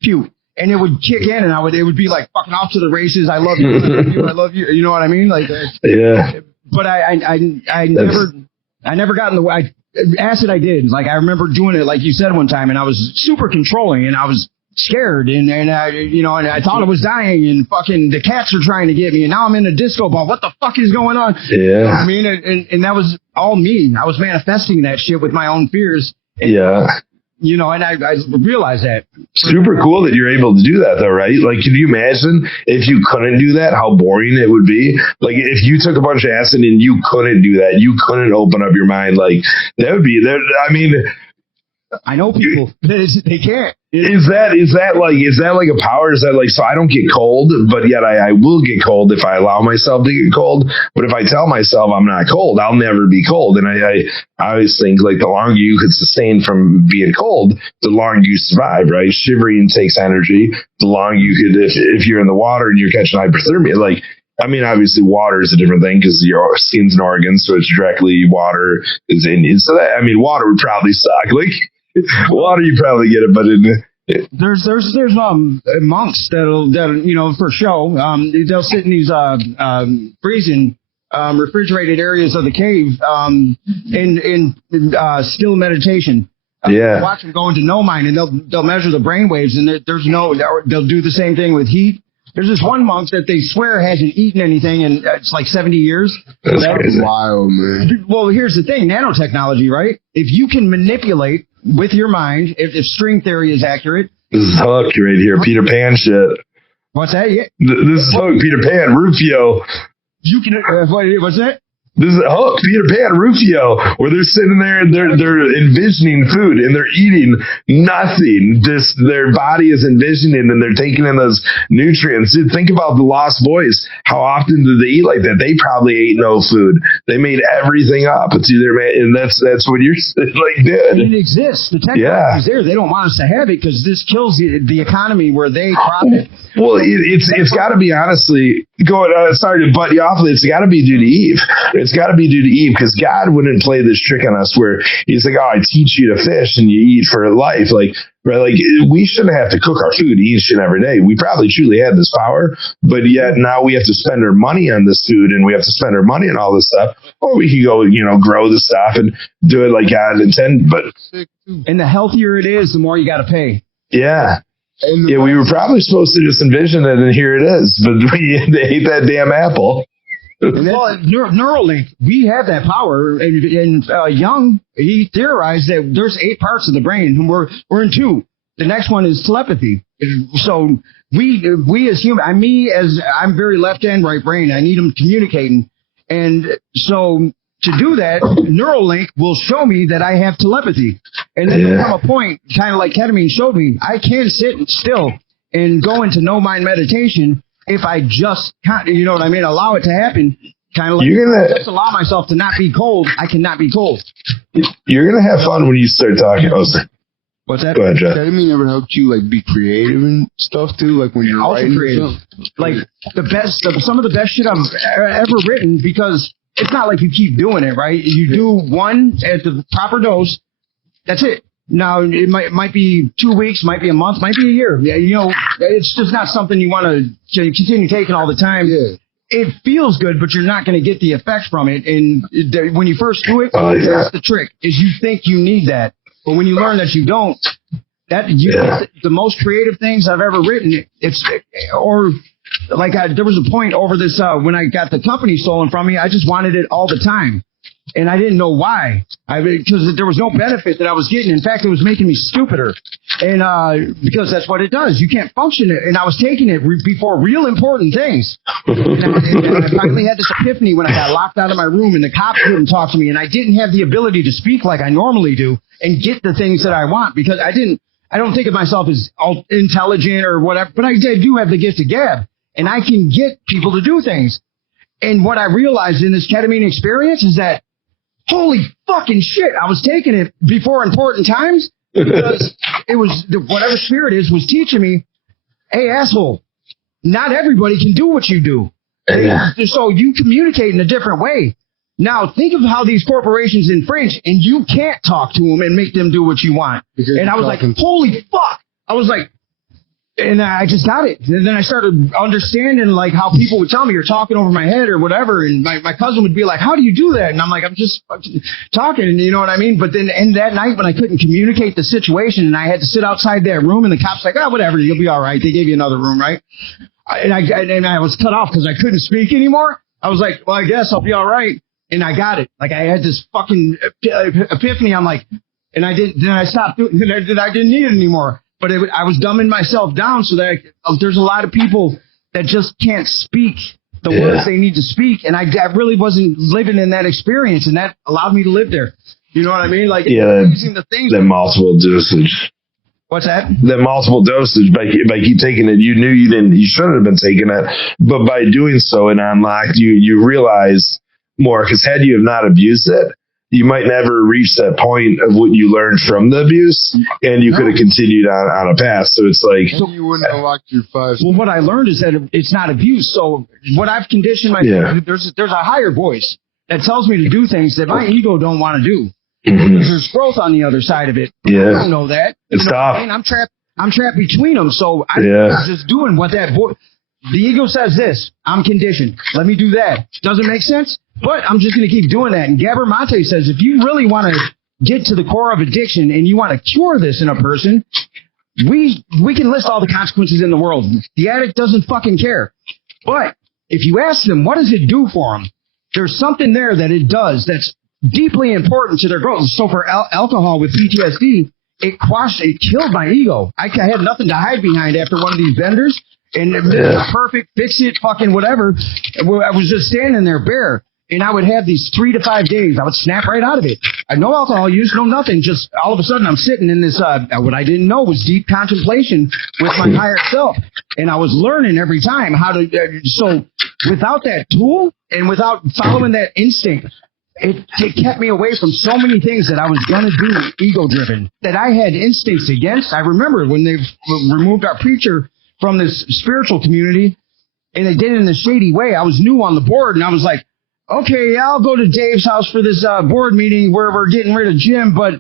puke. And it would kick in, and it would be like fucking off to the races. I love you, I love you. You know what I mean? Like, yeah. But I never got in the way. Acid, I did. Like I remember doing it, like you said one time, and I was super controlling, and I was scared, and I thought I was dying, and fucking the cats are trying to get me, and now I'm in a disco ball. What the fuck is going on? Yeah. You know what I mean, and that was all me. I was manifesting that shit with my own fears. And, yeah. And I realized that. Super cool that you're able to do that, though, right? Like, can you imagine if you couldn't do that, how boring it would be? Like, if you took a bunch of acid and you couldn't do that, you couldn't open up your mind, like, that would be, I mean... I know people, they can't. Is that like a power? Is that like, so I don't get cold, but yet I will get cold if I allow myself to get cold. But if I tell myself I'm not cold, I'll never be cold. And I always think like the longer you could sustain from being cold, the longer you survive, right? Shivering takes energy. The longer you could, if you're in the water and you're catching hypothermia, like, I mean, obviously water is a different thing because your skin's an organ, so it's directly water is in. So that, I mean, water would probably suck. Like, water, you probably get it, but there's monks that'll for show. They'll sit in these freezing refrigerated areas of the cave in still meditation. Watch them go into no mind, and they'll measure the brain waves, and they'll do the same thing with heat. There's this one monk that they swear hasn't eaten anything in it's like 70 years. That's wild, man. Well, here's the thing, nanotechnology, right? If you can manipulate with your mind, if string theory is accurate. This is Hook right here, Peter Pan shit. What's that? Yeah. This is Hook, Peter Pan, Rufio. You can, what's that? This is Hook, Peter Pan, Rufio, where they're sitting there and they're envisioning food and they're eating nothing. Just their body is envisioning and they're taking in those nutrients. Dude, think about the Lost Boys. How often did they eat like that? They probably ate no food. They made everything up. It's either, and that's what you're like, dude. It exists. The technology is there. They don't want us to have it because this kills the economy where they profit. Well, it's got to be, honestly, sorry to butt you off. It's got to be due to Eve. It's got to be due to Eve, because God wouldn't play this trick on us where he's like, oh, I teach you to fish and you eat for life. Like, right? Like, we shouldn't have to cook our food each and every day. We probably truly had this power, but yet now we have to spend our money on this food and we have to spend our money on all this stuff. Or we can go, grow the stuff and do it like God intended. But and the healthier it is, the more you got to pay. Yeah. Yeah, we were probably supposed to just envision it, and here it is. But we ate that damn apple. Well, Neuralink, we have that power. And Young, he theorized that there's 8 parts of the brain, and we're in 2. The next one is telepathy. So we as human, I'm very left and right brain. I need them communicating, and so to do that, Neuralink will show me that I have telepathy. And then there'll come a point, kind of like ketamine showed me, I can sit still and go into no mind meditation if I just, you know what I mean, allow it to happen. Kind of like just allow myself to not be cold. I cannot be cold. You're going to have fun when you start talking. Oh, sorry. What's that? Go ahead, Jeff. Ketamine ever helped you like be creative and stuff too, like when you're also writing creative. Like some of the best shit I've ever written, because it's not like you keep doing it, right? You do one at the proper dose. That's it. Now, it might be 2 weeks, might be a month, might be a year. It's just not something you want to continue taking all the time. Yeah. It feels good, but you're not going to get the effect from it. And when you first do it, that's the trick, is you think you need that. But when you learn that you don't, the most creative things I've ever written, there was a point over this, when I got the company stolen from me, I just wanted it all the time. And I didn't know why, because there was no benefit that I was getting. In fact, it was making me stupider. And because that's what it does. You can't function it. And I was taking it before real important things. And I finally had this epiphany when I got locked out of my room and the cops wouldn't talk to me. And I didn't have the ability to speak like I normally do and get the things that I want, because I don't think of myself as intelligent or whatever, but I do have the gift of gab. And I can get people to do things. And what I realized in this ketamine experience is that, holy fucking shit, I was taking it before important times, because it was whatever spirit was teaching me, hey, asshole, not everybody can do what you do. So you communicate in a different way. Now, think of how these corporations infringe, and you can't talk to them and make them do what you want. And I was like, holy fuck. I was like, and I just got it. And then I started understanding like how people would tell me you're talking over my head or whatever. And my cousin would be like, how do you do that? And I'm like, I'm just talking. And you know what I mean? But then and that night when I couldn't communicate the situation and I had to sit outside that room and the cops like, oh, whatever, you'll be all right. They gave you another room, right? And I was cut off because I couldn't speak anymore. I was like, well, I guess I'll be all right. And I got it. Like I had this fucking epiphany. I'm like, and I didn't. Then I stopped doing it. I didn't need it anymore. But I was dumbing myself down so that there's a lot of people that just can't speak the words they need to speak. And I really wasn't living in that experience, and that allowed me to live there. You know what I mean? Like using the things. That multiple dosage. What's that? That multiple dosage. By keep taking it, you knew you shouldn't have been taking it, but by doing so and unlocked, you realize more. Because had you have not abused it, you might never reach that point of what you learned from the abuse, and you could have continued on a path. So it's like you wouldn't have locked your 5. Well, what I learned is that it's not abuse. So what I've conditioned myself, there's a higher voice that tells me to do things that my ego don't want to do. There's growth on the other side of it. Yeah. I don't know that. It's tough. I mean, I'm trapped between them. So I'm just doing what that voice. The ego says this. I'm conditioned. Let me do that. Doesn't make sense, but I'm just going to keep doing that. And Gabor Mate says, if you really want to get to the core of addiction and you want to cure this in a person, we can list all the consequences in the world. The addict doesn't fucking care. But if you ask them, what does it do for them? There's something there that it does that's deeply important to their growth. So for alcohol with PTSD, it killed my ego. I had nothing to hide behind after one of these benders. And perfect, fix it, fucking whatever. I was just standing there bare. and I would have these 3 to 5 days. I would snap right out of it. I no alcohol use, no nothing. Just all of a sudden, I'm sitting in this, what I didn't know was deep contemplation with my higher self. And I was learning every time how to, so without that tool and without following that instinct, it kept me away from so many things that I was going to do ego-driven, that I had instincts against. I remember when they removed our preacher from this spiritual community, and they did it in a shady way. I was new on the board, and I was like, okay, I'll go to Dave's house for this board meeting where we're getting rid of Jim, but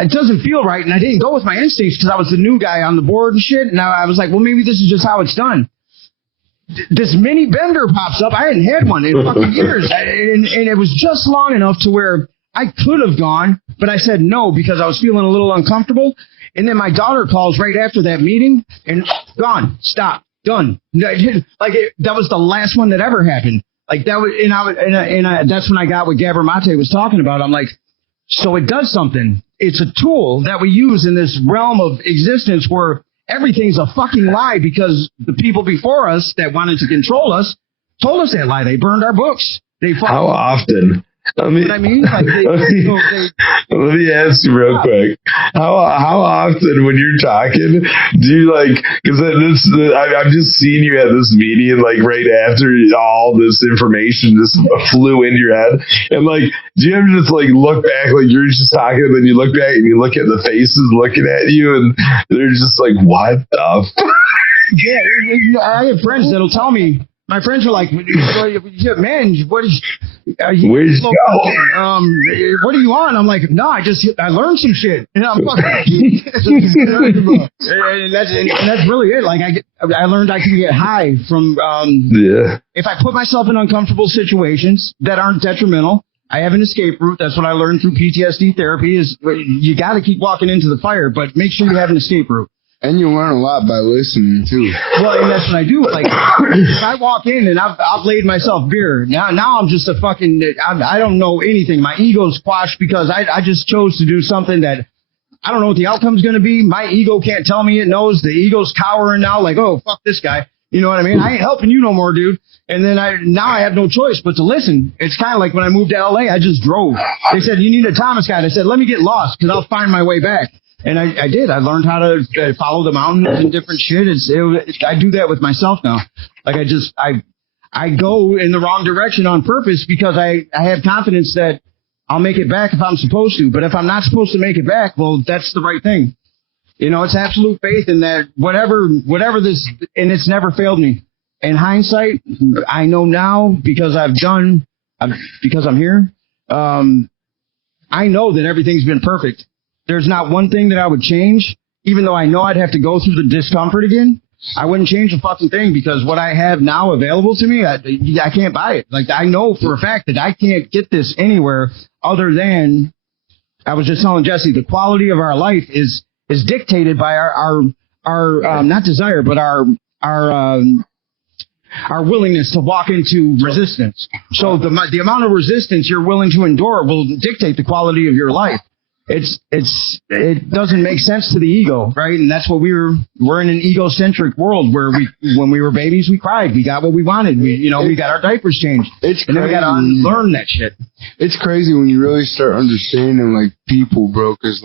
it doesn't feel right. And I didn't go with my instincts because I was the new guy on the board and shit. And I was like, well, maybe this is just how it's done. This mini bender pops up. I hadn't had one in fucking years. And it was just long enough to where I could have gone, but I said no because I was feeling a little uncomfortable. And then my daughter calls right after that meeting and gone, stop, done. That was the last one that ever happened. Like that was, and that's when I got what Gabor Mate was talking about. I'm like, so it does something. It's a tool that we use in this realm of existence where everything's a fucking lie because the people before us that wanted to control us told us that lie. They burned our books. How often? Let me ask you real quick. How often when you're talking do you because I've just seen you at this meeting right after all this information just flew into your head, and do you ever just look back you're just talking and then you look back and you look at the faces looking at you and they're just what the Yeah, I have friends that'll tell me. My friends are like, man, what is? Where'd you go? What are you on? I'm like, no, I learned some shit. And I'm fucking. and that's really it. I learned I can get high from. If I put myself in uncomfortable situations that aren't detrimental, I have an escape route. That's what I learned through PTSD therapy. Is you got to keep walking into the fire, but make sure you have an escape route. And you learn a lot by listening, too. Well, and that's what I do. If I walk in and I've laid myself beer, now I'm just a fucking, I don't know anything. My ego's quashed because I just chose to do something that I don't know what the outcome's going to be. My ego can't tell me it knows. The ego's cowering now oh, fuck this guy. You know what I mean? I ain't helping you no more, dude. And then now I have no choice but to listen. It's kind of like when I moved to L.A., I just drove. They said, you need a Thomas guide. I said, let me get lost because I'll find my way back. And I did. I learned how to follow the mountains and different shit. I do that with myself now. I go in the wrong direction on purpose because I have confidence that I'll make it back if I'm supposed to. But if I'm not supposed to make it back, well, that's the right thing. It's absolute faith in that whatever this, and it's never failed me. In hindsight, I know now because because I'm here. I know that everything's been perfect. There's not one thing that I would change, even though I know I'd have to go through the discomfort again. I wouldn't change a fucking thing because what I have now available to me, I can't buy it. I know for a fact that I can't get this anywhere other than, I was just telling Jesse, the quality of our life is dictated by our not desire, but our willingness to walk into resistance. So the amount of resistance you're willing to endure will dictate the quality of your life. It doesn't make sense to the ego, right? And that's what we're in an egocentric world where when we were babies, we cried. We got what we wanted. We got our diapers changed. And then we got to unlearn that shit. It's crazy when you really start understanding people, bro, because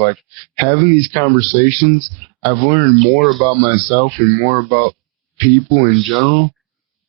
having these conversations, I've learned more about myself and more about people in general,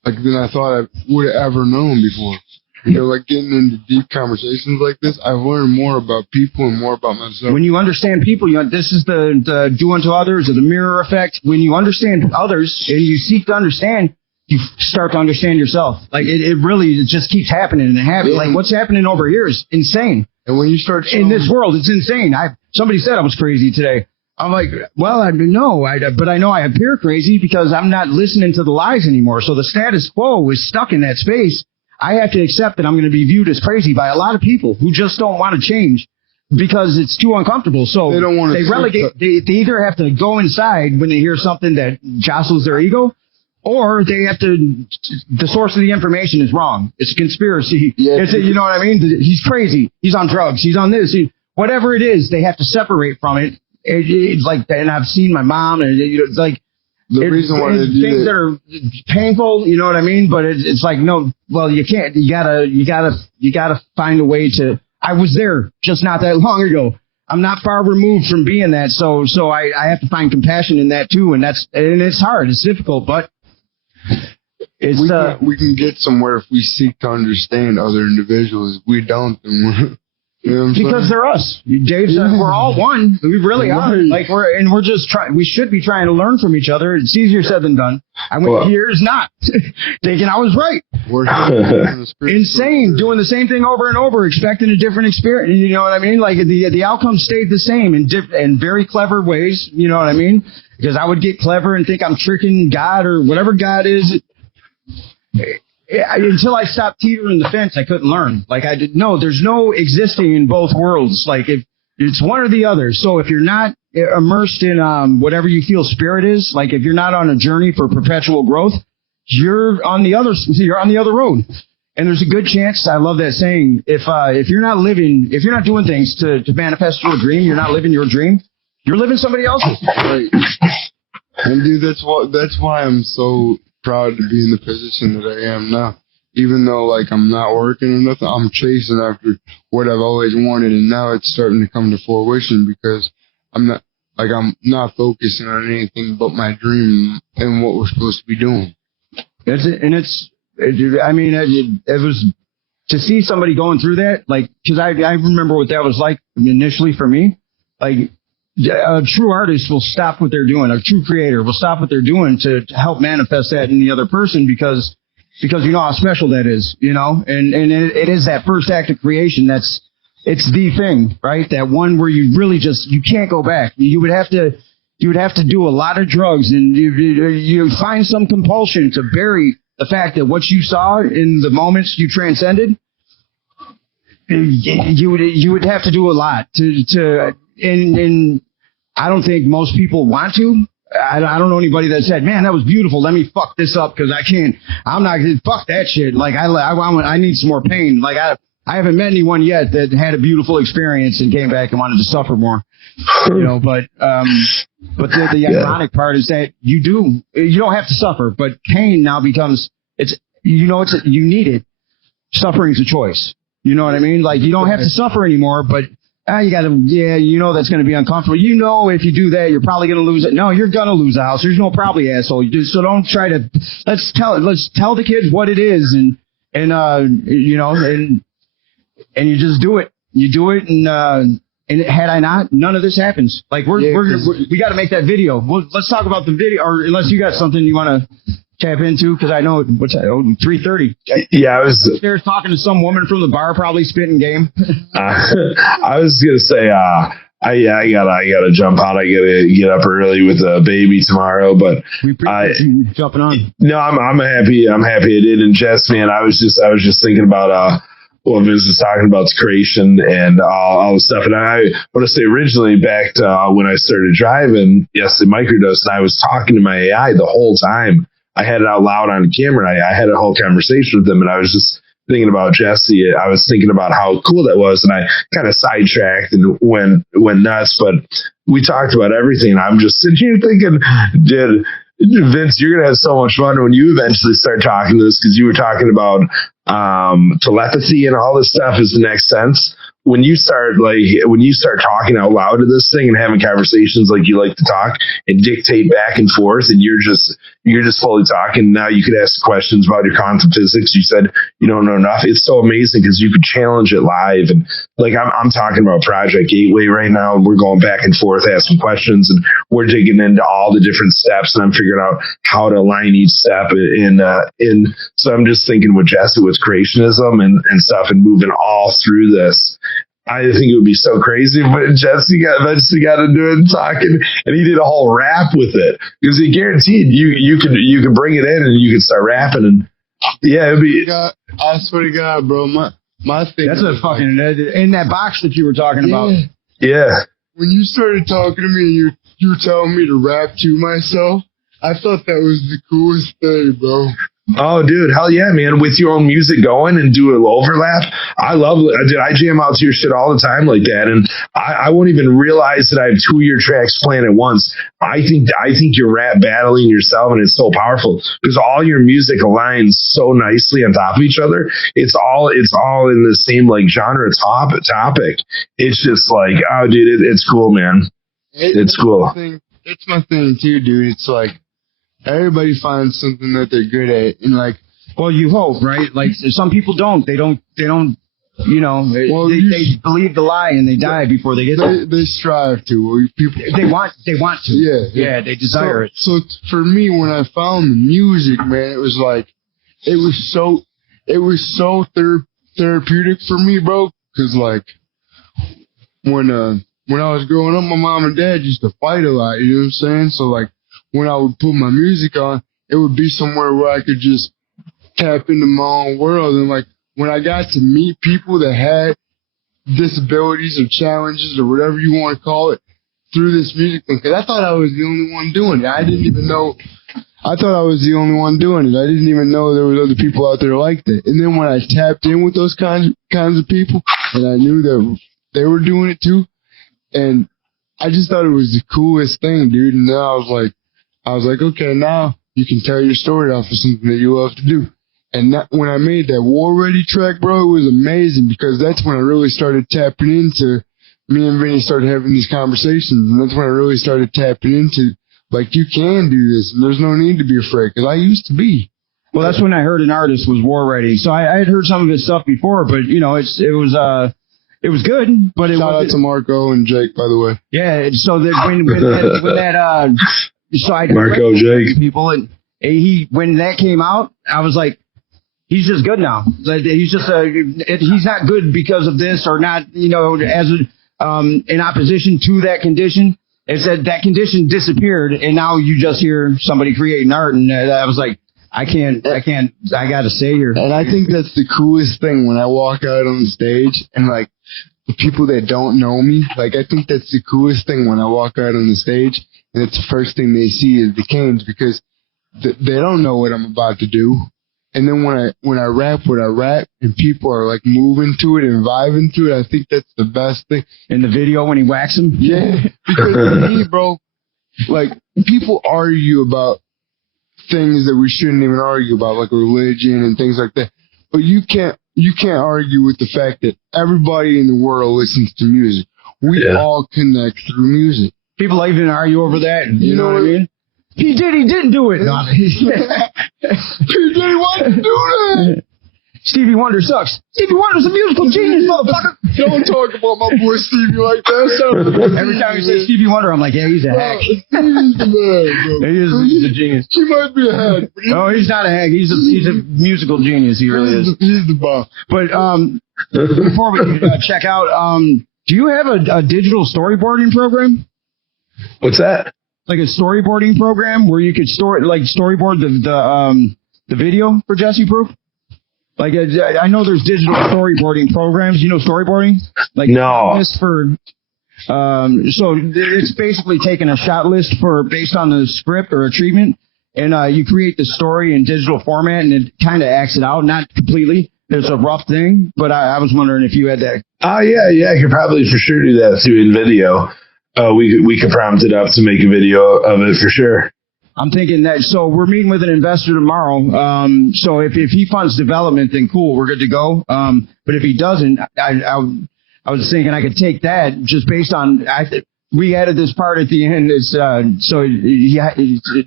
than I thought I would have ever known before. Getting into deep conversations like this, I've learned more about people and more about myself. When you understand people, this is the do unto others or the mirror effect. When you understand others and you seek to understand, you start to understand yourself. It just keeps happening and happening. Yeah. What's happening over here is insane. And when you start in this world, it's insane. Somebody said I was crazy today. I'm like, well, I know, but I know I appear crazy because I'm not listening to the lies anymore. So the status quo is stuck in that space. I have to accept that I'm going to be viewed as crazy by a lot of people who just don't want to change because it's too uncomfortable. So they don't want to. They relegate. They either have to go inside when they hear something that jostles their ego, or they have to. The source of the information is wrong. It's a conspiracy. Yeah, you know what I mean? He's crazy. He's on drugs. He's on this. Whatever it is, they have to separate from it. It's and I've seen my mom, and The reason why they do things that that, are painful, you know what I mean? But it's like, no, well, you can't. You gotta find a way to. I was there just not that long ago. I'm not far removed from being that, so I have to find compassion in that too, and it's hard, it's difficult, but it's we can get somewhere if we seek to understand other individuals. If we don't, then we're, you know what I'm because saying? they're us. Dave said we're all one. We really are. Right. Like we're just trying. We should be trying to learn from each other. It's easier said than done. I went years not thinking I was right. We're Insane, doing the same thing over and over, expecting a different experience. You know what I mean? Like the outcome stayed the same in very clever ways. You know what I mean? Because I would get clever and think I'm tricking God or whatever God is. Until I stopped teetering the fence, I couldn't learn. Like I did. No, there's no existing in both worlds. Like if it's one or the other. So if you're not immersed in whatever you feel spirit is, like if you're not on a journey for perpetual growth, you're on the other road. And there's a good chance. I love that saying. If you're not doing things to manifest your dream, you're not living your dream. You're living somebody else's. Right. And dude, that's why I'm so proud to be in the position that I am now. Even though like I'm not working or nothing, I'm chasing after what I've always wanted, and now it's starting to come to fruition because I'm not focusing on anything but my dream and what we're supposed to be doing. I mean, it was to see somebody going through that, like, because I remember what that was like initially for me. Like, a true artist will stop what they're doing. A true creator will stop what they're doing to help manifest that in the other person because you know how special that is, you know, and it is that first act of creation it's the thing, right? That one where you really you can't go back. You would have to do a lot of drugs, and you find some compulsion to bury the fact that what you saw in the moments you transcended. You would have to do a lot and I don't think most people want to. I don't know anybody that said, "Man, that was beautiful. Let me fuck this up because I can't. I'm not gonna fuck that shit." Like I need some more pain. Like I haven't met anyone yet that had a beautiful experience and came back and wanted to suffer more. You know, but the ironic part is that you don't have to suffer, but pain now becomes you need it. Suffering's a choice. You know what I mean? Like you don't have to suffer anymore, but you gotta, that's going to be uncomfortable. You know, if you do that, you're probably going to lose it. No, you're going to lose the house. There's no probably, asshole. So don't try to, let's tell the kids what it is and you just do it. You do it. And had I not, none of this happens. Like we got to make that video. Well, let's talk about the video, or unless you got something you want to tap into, because I know what's that? 3:30. Yeah, I was upstairs talking to some woman from the bar, probably spitting game. I was gonna say, I gotta jump out. I gotta get up early with a baby tomorrow. But we appreciate you jumping on. No, I'm happy. I'm happy I did. And Jess, man, I was just thinking about what Vince was talking about, creation and all the stuff. And I want to say originally back to when I started driving, yes, in microdose, and I was talking to my AI the whole time. I had it out loud on camera. I had a whole conversation with them, and I was just thinking about Jesse. I was thinking about how cool that was, and I kind of sidetracked and went nuts. But we talked about everything. I'm just sitting here thinking, Vince, you're gonna have so much fun when you eventually start talking to this, because you were talking about telepathy and all this stuff is the next sense. When you start talking out loud to this thing and having conversations like you like to talk and dictate back and forth, and you're just fully talking. Now you could ask questions about your quantum physics. You said you don't know enough. It's so amazing because you could challenge it live. And like I'm talking about Project Gateway right now, and we're going back and forth asking questions, and we're digging into all the different steps, and I'm figuring out how to align each step so I'm just thinking with Jesse with creationism and stuff and moving all through this. I think it would be so crazy, but Jesse eventually got into it and talking, and he did a whole rap with it, because he guaranteed you could bring it in and you could start rapping, and it'd be. I swear to God, bro, my thing. That's a fucking in that box that you were talking about. Yeah. When you started talking to me and you were telling me to rap to myself, I thought that was the coolest thing, bro. Oh, dude, hell yeah, man! With your own music going and do an overlap, I love it. Dude, I jam out to your shit all the time like that, and I won't even realize that I have 2 of your tracks playing at once. I think you're rap battling yourself, and it's so powerful because all your music aligns so nicely on top of each other. It's all in the same like genre topic. It's just like, oh, dude, it's cool, man. It's cool. That's my thing too, dude. It's like everybody finds something that they're good at, and like, well, you hope, right? Like some people don't. They don't. You know, Well, they believe the lie and they die before they get there. they strive to. Well, people, They want to. Yeah. They desire it. So for me, when I found the music, man, it was like, it was so therapeutic for me, bro. Cause like, when I was growing up, my mom and dad used to fight a lot, you know what I'm saying? So like, when I would put my music on, it would be somewhere where I could just tap into my own world. And like, when I got to meet people that had disabilities or challenges or whatever you want to call it through this music thing, because I thought I was the only one doing it. I didn't even know. I thought I was the only one doing it. I didn't even know there was other people out there like that. And then when I tapped in with those kinds of people, and I knew that they were doing it too, and I just thought it was the coolest thing, dude. And then I was like, okay, now you can tell your story off of something that you love to do. And that, when I made that War Ready track, bro, it was amazing because that's when I really started tapping into, me and Vinny started having these conversations, and that's when I really started tapping into, like, you can do this, and there's no need to be afraid, because I used to be. Well, that's when I heard an artist was War Ready. So I had heard some of his stuff before, but you know, it was good. But Shout out to Marco and Jake, by the way. Yeah. So that so I Marco, Jake, people, and when that came out, I was like, he's just good now. Like, he's just he's not good because of this or not, you know, as in opposition to that condition. It's that condition disappeared, and now you just hear somebody creating art, and I was like, I got to stay here. And I think that's the coolest thing when I walk out on the stage, and like the people that don't know me, like I think that's the coolest thing when I walk out on the stage, and it's the first thing they see is the Canes, because they don't know what I'm about to do. And then when I rap what I rap, and people are like moving to it and vibing to it, I think that's the best thing. In the video when he whacks him? Yeah, because to me, bro, like people argue about things that we shouldn't even argue about, like religion and things like that. But you can't argue with the fact that everybody in the world listens to music. We all connect through music. People even argue over that. You know what I mean? He didn't do it. No. He didn't want to do that. Stevie Wonder sucks. Stevie Wonder's a musical genius, motherfucker. Don't talk about my boy Stevie like that. Every time you say Stevie Wonder, I'm like, yeah, he's a hack. He's the man, bro. He's a genius. He might be a hack. No, he's not a hack. He's a musical genius. He really is. He's the boss. But before we check out, do you have a digital storyboarding program? What's that? Like a storyboarding program where you could storyboard the video for Jesse Proof? Like I know there's digital storyboarding programs. You know storyboarding? Like no. List for so it's basically taking a shot list based on the script or a treatment, and you create the story in digital format, and it kind of acts it out, not completely. It's a rough thing, but I was wondering if you had that. Yeah, I could probably for sure do that through InVideo. We could prompt it up to make a video of it for sure. I'm thinking that, so we're meeting with an investor tomorrow. So if he funds development, then cool, we're good to go. But if he doesn't, I was thinking I could take that just based on, we added this part at the end. It's, so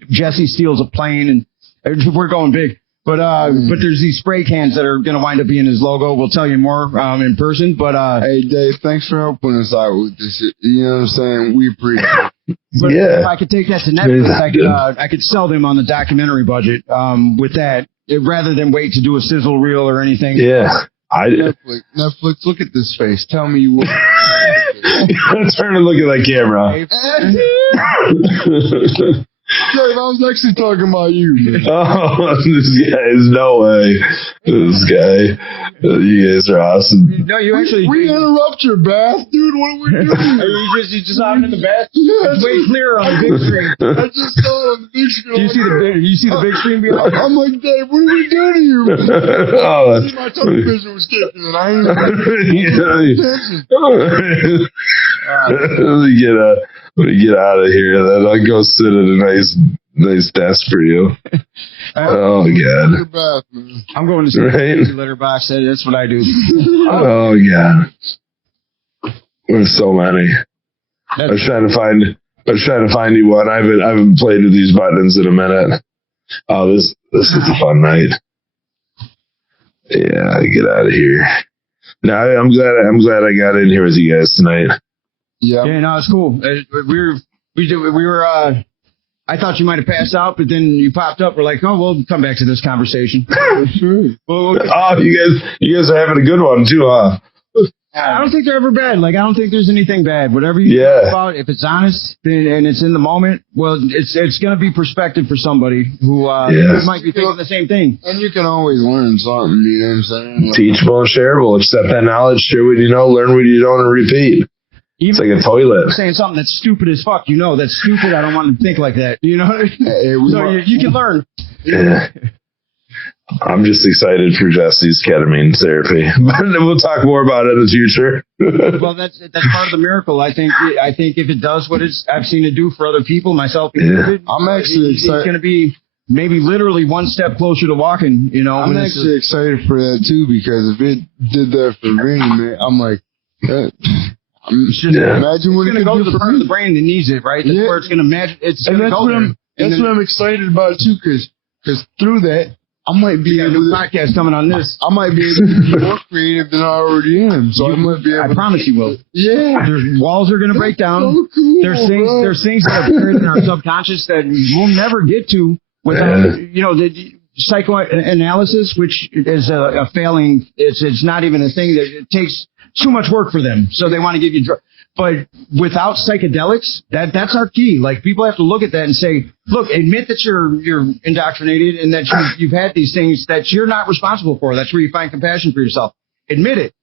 Jesse steals a plane and we're going big. But there's these spray cans that are going to wind up being his logo. We'll tell you more in person. But hey, Dave, thanks for helping us out with this. You know what I'm saying? We appreciate it. But if I could take that to Netflix, I could sell them on the documentary budget with that, rather than wait to do a sizzle reel or anything. Yeah. Netflix, look at this face. Tell me you will. Turn and look at that camera. Dave, I was actually talking about you, man. Oh, this guy is no way. This guy, you guys are awesome. No, you actually. We interrupt your bath, dude. What are we doing? You just hopping in the bath. Yeah, It's way clearer on the big screen. I just saw it on the big screen. Do you see the big screen behind you? I'm like, Dave, what did we do to you? Oh, My television was kicking, and I ain't Let me get out of here. Then I'll go sit at a nice desk for you. Oh God! Your bath, man. I'm going to see Right? the litter box. That's what I do. Oh God! There's so many. I was trying to find you one. I haven't played with these buttons in a minute. Oh, this is a fun night. Yeah, get out of here. No, I'm glad I got in here with you guys tonight. Yeah. Yeah, no, it's cool. We were. I thought you might have passed out, but then you popped up. We're like, oh, we'll come back to this conversation. Oh, you guys are having a good one too, huh? I don't think they're ever bad. Like, I don't think there's anything bad. Whatever you talk about, if it's honest and it's in the moment, well, it's going to be perspective for somebody who might be thinking the same thing. And you can always learn something, you know what I'm saying? Like, Teachable and shareable. Accept that knowledge, share what you know, learn what you don't, and repeat. It's like a toilet. Saying something that's stupid as fuck, that's stupid. I don't want to think like that. You know, so you can learn. Yeah. I'm just excited for Jesse's ketamine therapy, but we'll talk more about it in the future. Well, that's part of the miracle. I think if it does what I've seen it do for other people, myself included, I'm actually he's excited. going to be maybe literally one step closer to walking. I'm actually excited for that too, because if it did that for me, man, I'm like, imagine what it's it going to go could to do the for part of me. the brain that needs it, right? That's where it's going to magic. It's going to go there. That's what I'm excited about too, because through that, I might be a able new to. podcast coming on this. I might be able to be more creative than I already am. So I might be able. I promise you will. Yeah. There's walls are going to break down. So cool, There's things that are buried in our subconscious that we'll never get to without the psychoanalysis, which is a failing. It's not even a thing. That it takes too much work for them, so they want to give you but without psychedelics, that's our key. Like, people have to look at that and say, look, admit that you're indoctrinated and that you've had these things that you're not responsible for. That's where you find compassion for yourself. Admit it.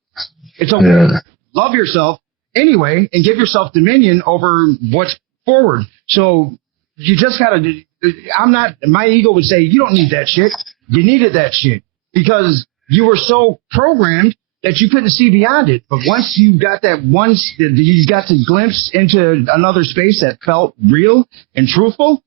It's okay. Yeah. Love yourself anyway and give yourself dominion over what's forward. So you just gotta. My ego would say, you don't need that shit. You needed that shit because you were so programmed that you couldn't see beyond it. But once you got you got to glimpse into another space that felt real and truthful,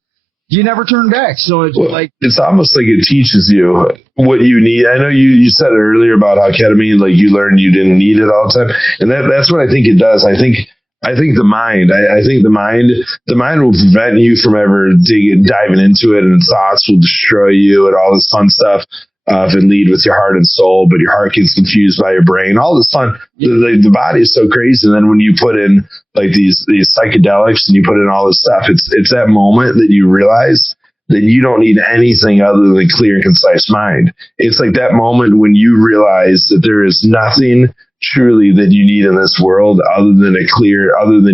you never turned back. So it's it's almost like it teaches you what you need. I know you said earlier about how ketamine, like, you learned you didn't need it all the time. And that's what I think it does. I think the mind, the mind will prevent you from ever diving into it, and thoughts will destroy you and all this fun stuff. And lead with your heart and soul, but your heart gets confused by your brain. All this fun. The body is so crazy. And then when you put in like these psychedelics and you put in all this stuff, it's that moment that you realize that you don't need anything other than a clear and concise mind. It's like that moment when you realize that there is nothing truly that you need in this world other than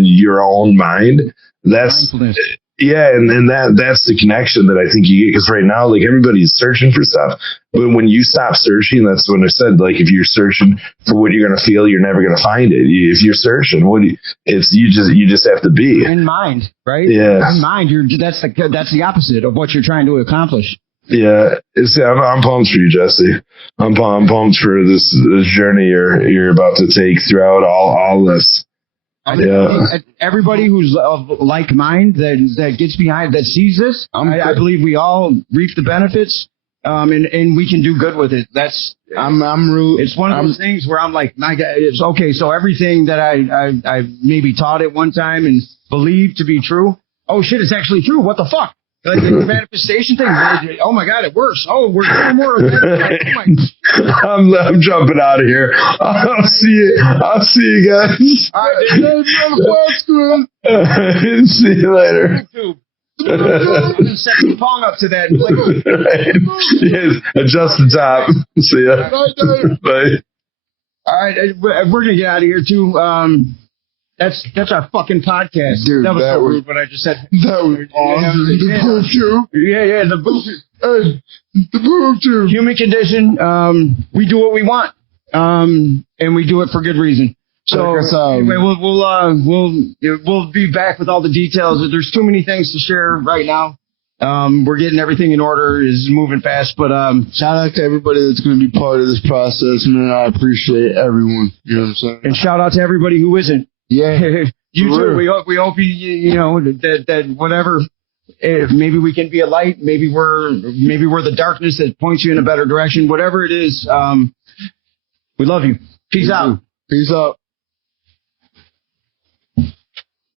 your own mind. That's yeah, and that's the connection that I think you get, because right now, like, everybody's searching for stuff, but when you stop searching, that's when I said, like, if you're searching for what you're going to feel, you're never going to find it. If you're searching, you just have to be in mind, right? Yeah, in mind. That's the opposite of what you're trying to accomplish. Yeah, I'm pumped for you, Jesse. I'm pumped for this journey you're about to take throughout all this. Everybody who's of like mind that gets behind, that sees this, I believe we all reap the benefits, and we can do good with it. It's one of those things where I'm like, my God, it's okay. So everything that I maybe taught at one time and believed to be true, oh shit, it's actually true. What the fuck? Like the manifestation thing. Oh my God, it works. Oh, we're doing more of that. I'm jumping out of here. I'll see you guys. All right, see you later. Set the pong up to that. Yes, adjust the top. See ya. Bye. All right, we're gonna get out of here too. That's our fucking podcast. Dude, that was that so was- rude what I just said. That was awesome. The boob tube. Yeah, the boob. Hey, the boob tube. Human condition. We do what we want, and we do it for good reason. So Check us out. anyway, we'll be back with all the details. There's too many things to share right now. We're getting everything in order. Is moving fast, but Shout out to everybody that's going to be part of this process, man. I appreciate everyone. You know what I'm saying? and shout out to everybody who isn't. Yeah. You For too. real. We hope you know that whatever. If maybe we can be a light. Maybe we're the darkness that points you in a better direction. Whatever it is, we love you. Peace out. Peace out.